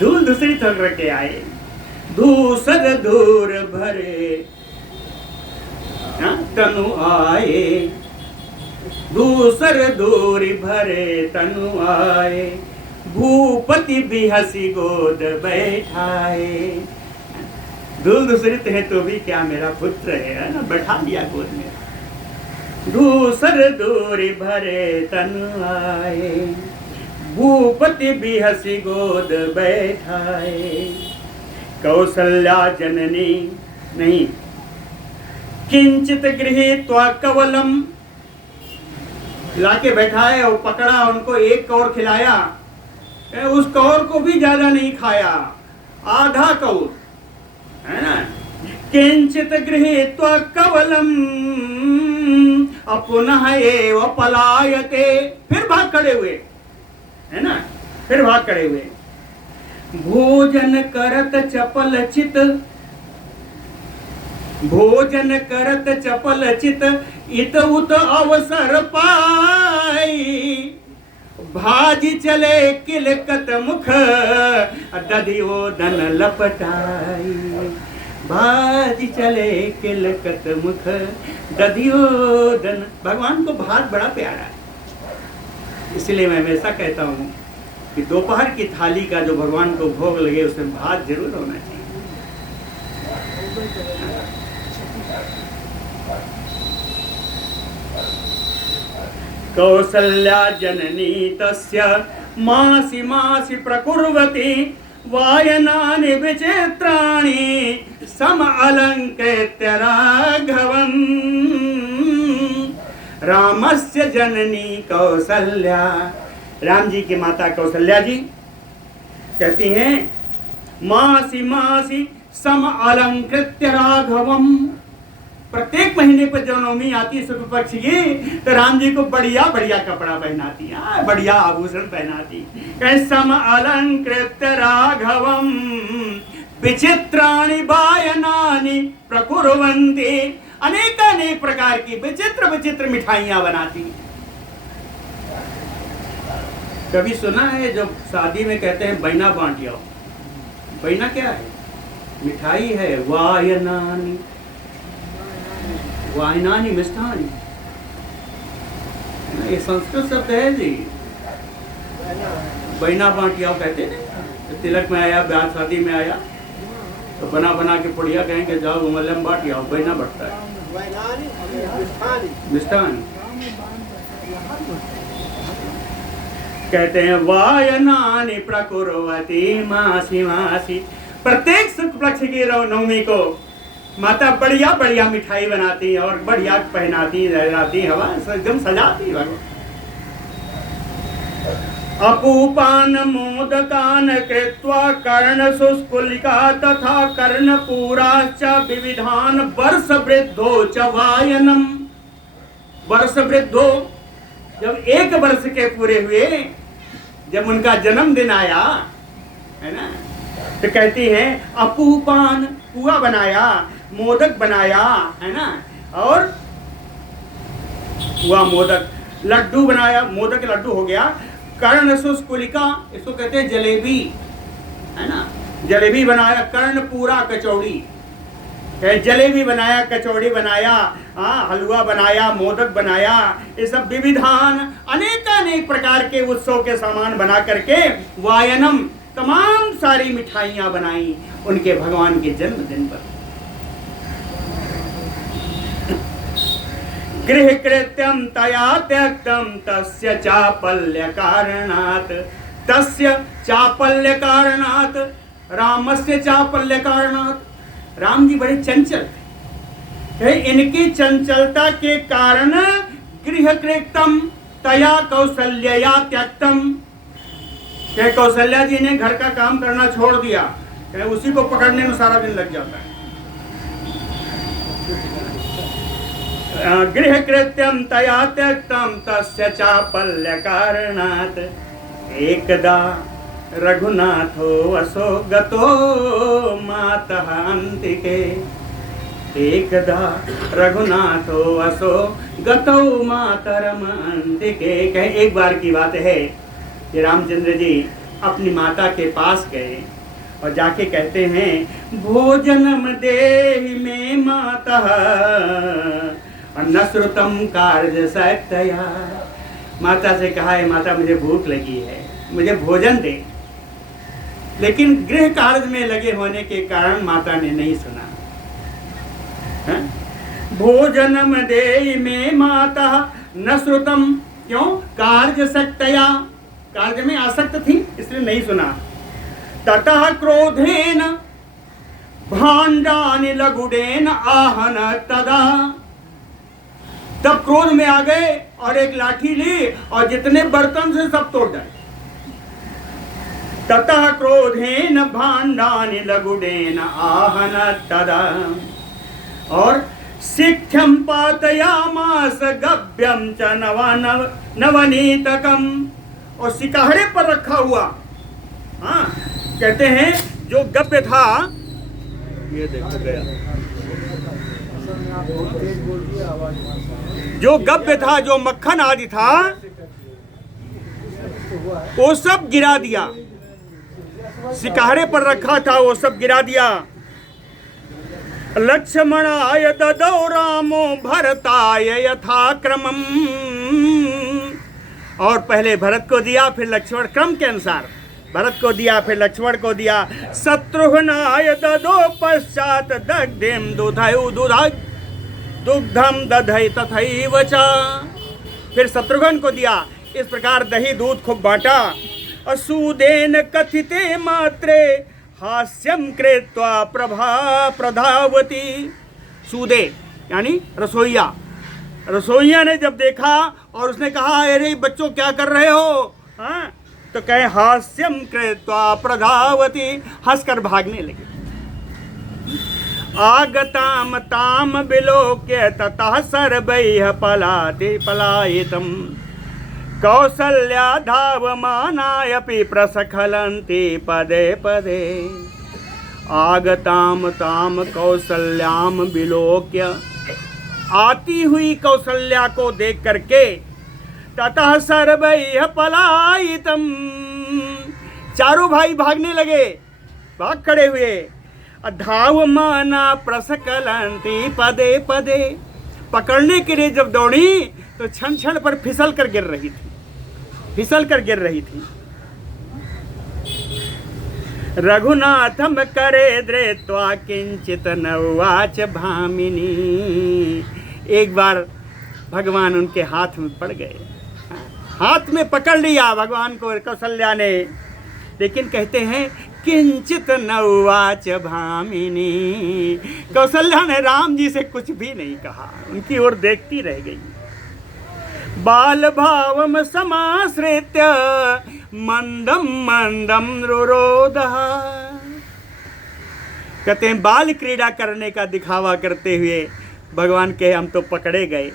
धूल दूसरी थोक रखे आए। धूसर धूर भरे तनु आए, दूसर दूरी भरे तनु आए। भूपति भी हंसी गोद बैठाए। धूल दूसरित है तो भी क्या मेरा पुत्र है ना, बैठा दिया गोद में। दूसर दूरी भरे तनु आए। भूपति भी हसी गोद बैठाए। कौसल्या जननी नहीं, किंचित गृहीत्वा कवलम, लाके बैठाए और पकड़ा, उनको एक कौर खिलाया, उस कौर को भी ज्यादा नहीं खाया, आधा कौर, है ना। किंचित गृहीत्वा कवलम पुनः एव पलायते, फिर भाग खड़े हुए, है ना, फिर भाग खड़े हुए। भोजन करत चपल चित, भोजन करत चपल चित, इत उत अवसर पाई। भाजी चले किलकत मुख, दधियो धन लपटाई। भाजी चले किलकत मुख, दधियो धन। भगवान को भात बड़ा प्यारा है, इसलिए मैं हमेशा कहता हूँ कि दोपहर की थाली का जो भगवान को भोग लगे उसमें भात जरूर होना चाहिए। कौसल्या जननी तस्य मासी मासी प्रकुर्वती। वायनानि विचित्राणि सम अलंकृत्य राघवम्। रामस्य जननी कौसल्या, राम जी की माता कौसल्या जी कहती हैं, मासी मासी सम अलंकृत्य राघवम्। प्रत्येक महीने पर जो नवमी आती है शुक्ल पक्ष की, तो राम जी को बढ़िया बढ़िया कपड़ा पहनाती, बढ़िया आभूषण पहनाती। सम अलंकृत राघवम विचित्राणि वायनानि प्रकुर्वन्ति। अनेक अनेक प्रकार की विचित्र विचित्र मिठाइयां बनाती। कभी सुना है जब शादी में कहते हैं बैना बांट आओ? बैना क्या है? मिठाई है। वायनानि, वायनानि मिष्ठानि, ये संस्कृत शब्द है जी। बैना बांट आओ कहते हैं। तो तिलक में आया, ब्याह शादी में आया, तो बना बना के पुड़िया कहेंगे जाओ मलम बांट आओ, बैना बढ़ता है। मिष्ठान कहते हैं। वायनानि प्रकुर्वती मासी मासी। प्रत्येक शुक्ल पक्ष की नवमी को माता बढ़िया बढ़िया मिठाई बनाती और बढ़िया पहनाती, रहती, हवा एकदम सजाती। अपूपान मोदकान कृत्वा कर्ण शुष्कुलिका तथा कर्णपूराश्च विविधान वर्ष वृद्धो च वायनम। वर्ष वृद्धो, जब 1 वर्ष के पूरे हुए, जब उनका जन्मदिन आया, है ना, तो कहती हैं अपूपान, पुआ बनाया, मोदक बनाया, है ना, और पुआ मोदक, लड्डू बनाया, मोदक लड्डू हो गया। कर्ण शुष्कुलिका, इसको कहते हैं जलेबी, है ना, जलेबी बनाया। कर्ण पूरा कचौड़ी, जलेबी बनाया, कचौड़ी बनाया, हलवा बनाया, मोदक बनाया। ये सब विविधान, अनेक अनेक प्रकार के उत्सव के सामान बना करके वायनम, तमाम सारी मिठाइयां बनाई उनके भगवान के जन्मदिन पर। गृह कृत्यम तया त्यक्तम तस्य चापल्य कारणात्। तस्य चापल्य कारणात्, रामस्य चापल्य कारणात्। राम जी बड़े चंचल थे, इनकी चंचलता के कारण गृह कृत्यम तया कौसल्या त्यक्तम। कौशल्या जी ने घर का काम करना छोड़ दिया, उसी को पकड़ने में सारा दिन लग जाता है। गृह कृत्यम तया त्यक्तम तस्य चापल्य कारणात्। एकदा रघुनाथो वसो गतो मातः अन्तिके। एकदा रघुनाथो वसो गतो मातरम अन्तिके। एक बार की बात है कि रामचंद्र जी अपनी माता के पास गए और जाके कहते हैं भोजनम देहि मे माता न श्रुतम कार्य शक्तया। माता से कहा है माता मुझे भूख लगी है, मुझे भोजन दे। लेकिन गृह कार्य में लगे होने के कारण माता ने नहीं सुना। भोजनम देहि मे माता न श्रुतम, क्यों? कार्य शक्तया, कार्य में आसक्त थी, इसलिए नहीं सुना। ततः क्रोधेन भांडानि लघुडेन आहन तदा, तब क्रोध में आ गए और एक लाठी ली और जितने बर्तन से सब तोड़ डाले। ततः क्रोधेन भांडानि लघुडेन आहन तदा, और सिक्थ्यं पातयामास गभ्यं च नवनीतकम, और सिकाहड़े पर रखा हुआ, हाँ कहते हैं जो गभ्य था, ये देखो गया, जो गभ्य था, जो मक्खन आदि था, वो सब गिरा दिया। सिकाहड़े पर रखा था वो सब गिरा दिया। लक्ष्मणाय ददौ रामो भरताय यथाक्रमम्, और पहले भरत को दिया, फिर लक्ष्मण, क्रम के अनुसार भरत को दिया, फिर लक्ष्मण को दिया। शत्रुघ्नाय ददौ पश्चात दग्धिं दुग्धम दधै तथैव च, फिर शत्रुघ्न को दिया। इस प्रकार दही दूध खूब बांटा। असूदेन कथिते मात्रे हास्यम कृत्वा प्रधावती, सूदे यानी रसोइया ने जब देखा और उसने कहा अरे बच्चों क्या कर रहे हो, हाँ, तो कहे हास्यम कृत्वा प्रधावती, हंसकर भागने लगे। आगताम ताम विलोक्य ततः सर्वैः पलायितम्, कौसल्या धावमानायपि प्रस्खलन्ति पदे पदे। आगताम ताम कौसल्याम विलोक्य, आती हुई कौसल्या को देख करके, ततः सर्वैः पलायितम्, चारों भाई भागने लगे, भाग खड़े हुए। धावमाना प्रस्खलन्ति पदे पदे, पकड़ने के लिए जब दौड़ी तो क्षण क्षण पर फिसल कर गिर रही थी। रघुनाथम करे धृत्वा किंचित न उवाच भामिनी, एक बार भगवान उनके हाथ में पड़ गए, हाथ में पकड़ लिया भगवान को कौशल्या ने, लेकिन कहते हैं किंचित न उवाच भामिनी, कौशल्या ने राम जी से कुछ भी नहीं कहा, उनकी ओर देखती रह गई। बाल भावम समाश्रित्य मंदम मंदम रुरोदः, कहते हैं बाल क्रीड़ा करने का दिखावा करते हुए भगवान के हम तो पकड़े गए,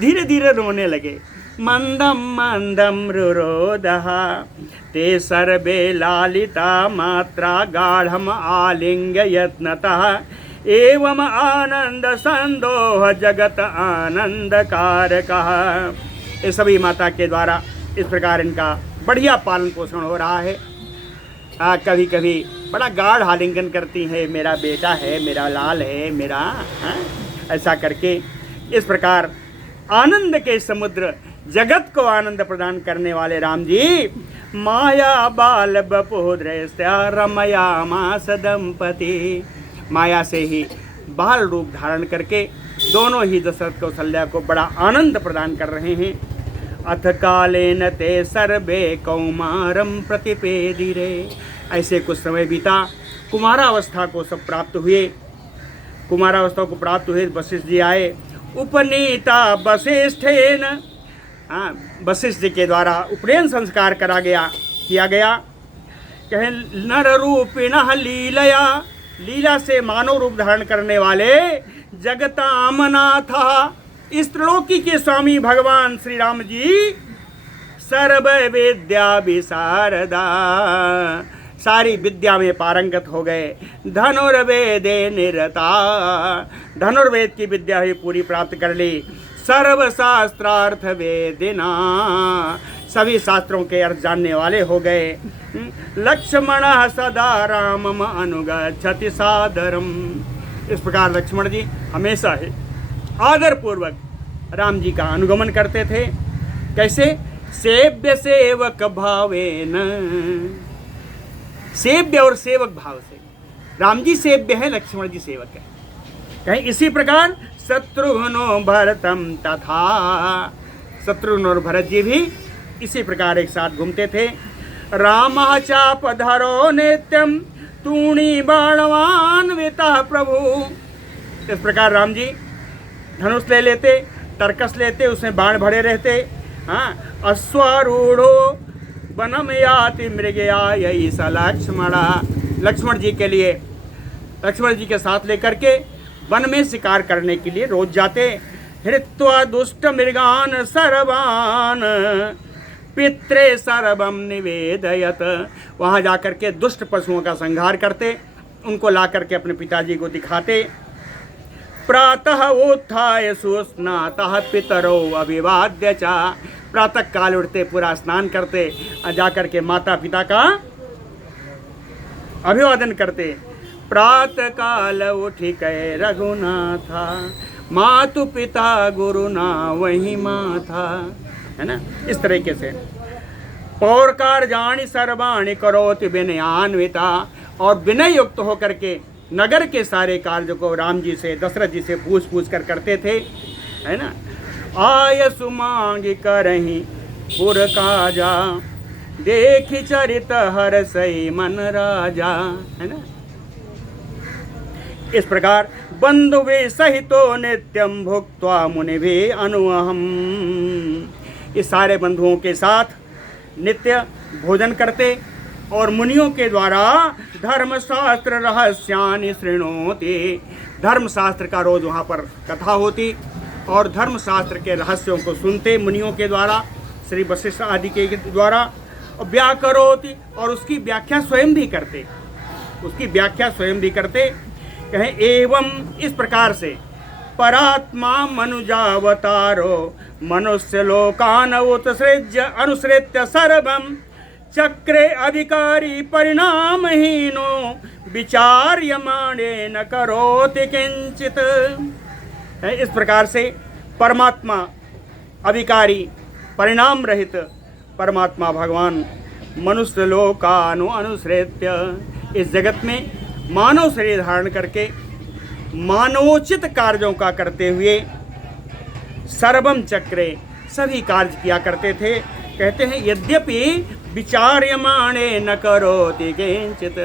धीरे धीरे रोने लगे। मंदम मंदम रुरोदः ते सर्वे लालिता मात्रा गाढ़म आलिंग यत्नतः, एवं आनंद संदोह जगत आनंद कारकः। ये सभी माता के द्वारा इस प्रकार इनका बढ़िया पालन पोषण हो रहा है। कभी कभी बड़ा गाढ़ आलिंगन करती है, मेरा बेटा है, मेरा लाल है, मेरा ऐसा करके इस प्रकार आनंद के समुद्र, जगत को आनंद प्रदान करने वाले राम जी माया बाल बपुद्रस्या रमयामास दंपति, माया से ही बाल रूप धारण करके दोनों ही दशरथ कौशल्या को बड़ा आनंद प्रदान कर रहे हैं। अथ कालेन ते सर्वे कौमारम प्रतिपेदिरे, ऐसे कुछ समय बीता, कुमारावस्था को सब प्राप्त हुए, कुमारावस्था को प्राप्त हुए। वशिष्ठ जी आए, उपनीता वशिष्ठेन, वशिष्ठ जी के द्वारा उपनयन संस्कार किया गया। कहें नर रूपिणः लीलया, लीला से मानव रूप धारण करने वाले जगतामनाथा, इस त्रिलोकी के स्वामी भगवान श्री राम जी सर्व विद्या विशारदा, सारी विद्या में पारंगत हो गए। धनुर्वेदे निरता, धनुर्वेद की विद्या ही पूरी प्राप्त कर ली। सर्वशास्त्रार्थ वेदिना, सभी शास्त्रों के अर्थ जानने वाले हो गए। लक्ष्मण सदा रामम अनुगच्छति सादरम, इस प्रकार लक्ष्मण जी हमेशा ही आदर पूर्वक राम जी का अनुगमन करते थे। कैसे? सेव्य सेवक भावेन, सेव्य और सेवक भाव से। राम जी सेव्य है, लक्ष्मण जी सेवक है। कहीं इसी प्रकार शत्रुघ्नो भरतम तथा, शत्रुघ्न और भरत जी भी इसी प्रकार एक साथ घूमते थे। राम चाप धरो नित्यम तूणी बाणवान्विता प्रभु। इस प्रकार राम जी धनुष ले लेते, तरकस लेते, उसमें बाण भरे रहते। हाँ, अश्वारूढ़ो वनम याति मृगया यही स लक्ष्मणा। लक्ष्मण जी के लिए, लक्ष्मण जी के साथ लेकर के वन में शिकार करने के लिए रोज जाते। हृत्वा दुष्ट मृगान सर्वान पित्रे सर्वम निवेदयत। वहाँ जाकर के दुष्ट पशुओं का संहार करते, उनको ला करके अपने पिताजी को दिखाते। प्रातः उत्थाय सुस्नातः पितरो अभिवाद्य चा। प्रातः काल उठते, पूरा स्नान करते, जाकर के माता पिता का अभिवादन करते। प्रातः काल उठी कै रघुनाथा मातु पिता गुरुना वही माथा। है ना, इस तरीके से पौरकार जानी सर्वाणी करोति विनयान्विता। और विनय युक्त होकर के नगर के सारे कार्य को राम जी से, दशरथ जी से पूछ कर करते थे। है ना, आय सुमांग करही पुर काजा देखी चरित हर सई मन राजा। है ना, इस प्रकार बंधु वे सहितो नित्यम भुक्त्वा मुनि भी अनुअहम। इस सारे बंधुओं के साथ नित्य भोजन करते और मुनियों के द्वारा धर्मशास्त्र रहस्यानि शृणोति। धर्मशास्त्र का रोज वहाँ पर कथा होती और धर्मशास्त्र के रहस्यों को सुनते मुनियों के द्वारा, श्री वशिष्ठ आदि के द्वारा। और व्याकरोति, और उसकी व्याख्या स्वयं भी करते, उसकी व्याख्या स्वयं भी करते। कहें एवं इस प्रकार से परात्मा मनुजावतारो मनुष्य लोकान उत्सृज्य अनुसृत्य सर्वम चक्रे अधिकारी परिणामहीनो विचार्यमाणे न करोति किंचित। इस प्रकार से परमात्मा अधिकारी परिणाम रहित परमात्मा भगवान मनुष्य लोकानु अनुसृत्य इस जगत में मानव शरीर धारण करके मानवोचित कार्यों का करते हुए सर्वम चक्रे सभी कार्य किया करते थे। कहते हैं यद्यपि विचार्यमाणे न करोति किंचित।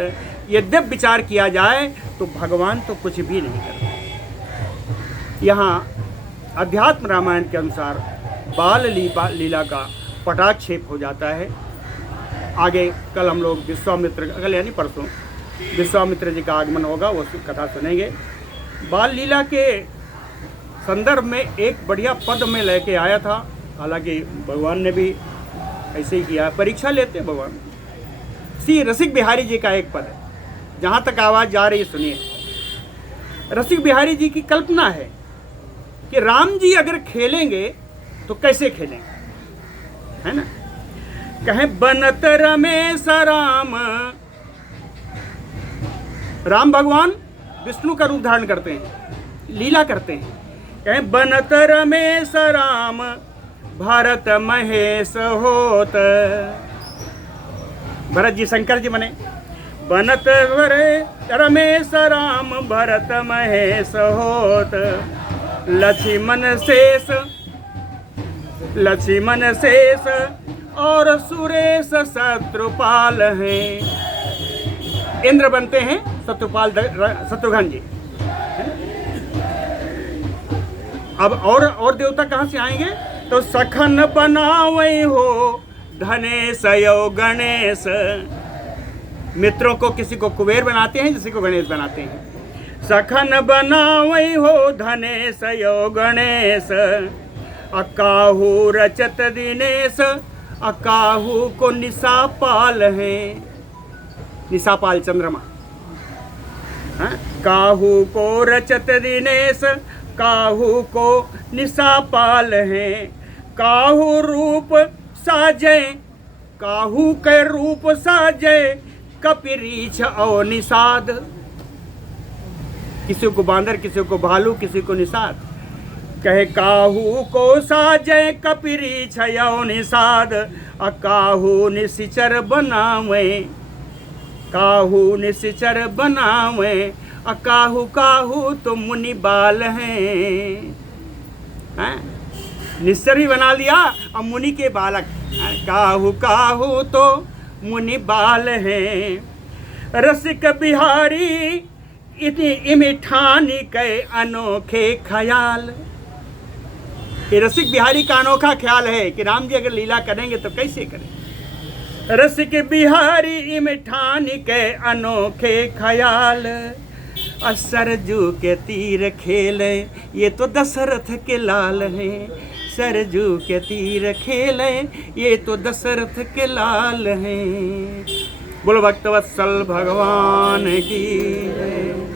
यद्यप विचार किया जाए तो भगवान तो कुछ भी नहीं करते। यहाँ अध्यात्म रामायण के अनुसार बाल लीला का पटाक्षेप हो जाता है। आगे कल हम लोग विश्वामित्र, कल यानी परसों विश्वामित्र जी का आगमन होगा, वो कथा सुनेंगे। बाल लीला के संदर्भ में एक बढ़िया पद में लेके आया था। हालांकि भगवान ने भी ऐसे ही किया, परीक्षा लेते हैं भगवान। श्री रसिक बिहारी जी का एक पद है, जहाँ तक आवाज़ जा रही सुनिए। रसिक बिहारी जी की कल्पना है कि राम जी अगर खेलेंगे तो कैसे खेलेंगे, है ना। कहें बनत रमेश राम, राम भगवान विष्णु का रूप धारण करते हैं, लीला करते हैं। कहें बनत रमेश राम भरत महेश होत। भरत जी शंकर जी बने। बनत रमेश राम भरत महेश होत। लक्ष्मण शेष और सुरेश शत्रुपाल हैं। इंद्र बनते हैं शत्रुपाल शत्रुघ्न जी। अब और देवता कहाँ से आएंगे, तो सखन बनावई हो धनेश यो गणेश। मित्रों को किसी को कुबेर बनाते हैं, किसी को गणेश बनाते हैं। सखन बनावई हो धनेश यो गणेश। अकाहू रचत दिनेश, अकाहू को निशापाल है। निशापाल चंद्रमा। काहू को रचत दिनेश, काहू को निशापाल है। काहू रूप साजय, काहू के रूप साजय कपिरीछ और निषाद। किसी को बांदर, किसी को भालू, किसी को निषाद। कहे काहू को साजय कपिरीछ और निषाद। काहू निशिचर बनावे, काहू निशिचर बनावे। काहू काहू तो मुनि बाल हैं। निश्चर भी बना लिया और मुनि के बालक। काहू काहू तो मुनि बाल हैं, रसिक बिहारी इतनी इमिठानी के अनोखे ख्याल। ये रसिक बिहारी का अनोखा ख्याल है कि राम जी अगर लीला करेंगे तो कैसे करें। रसिक बिहारी इमिठानी के अनोखे ख्याल, सरजू के तीर खेले ये तो दशरथ के लाल हैं, सरजू के तीर खेले ये तो दशरथ के लाल हैं। बोलो भक्तवत्सल भगवान की जय।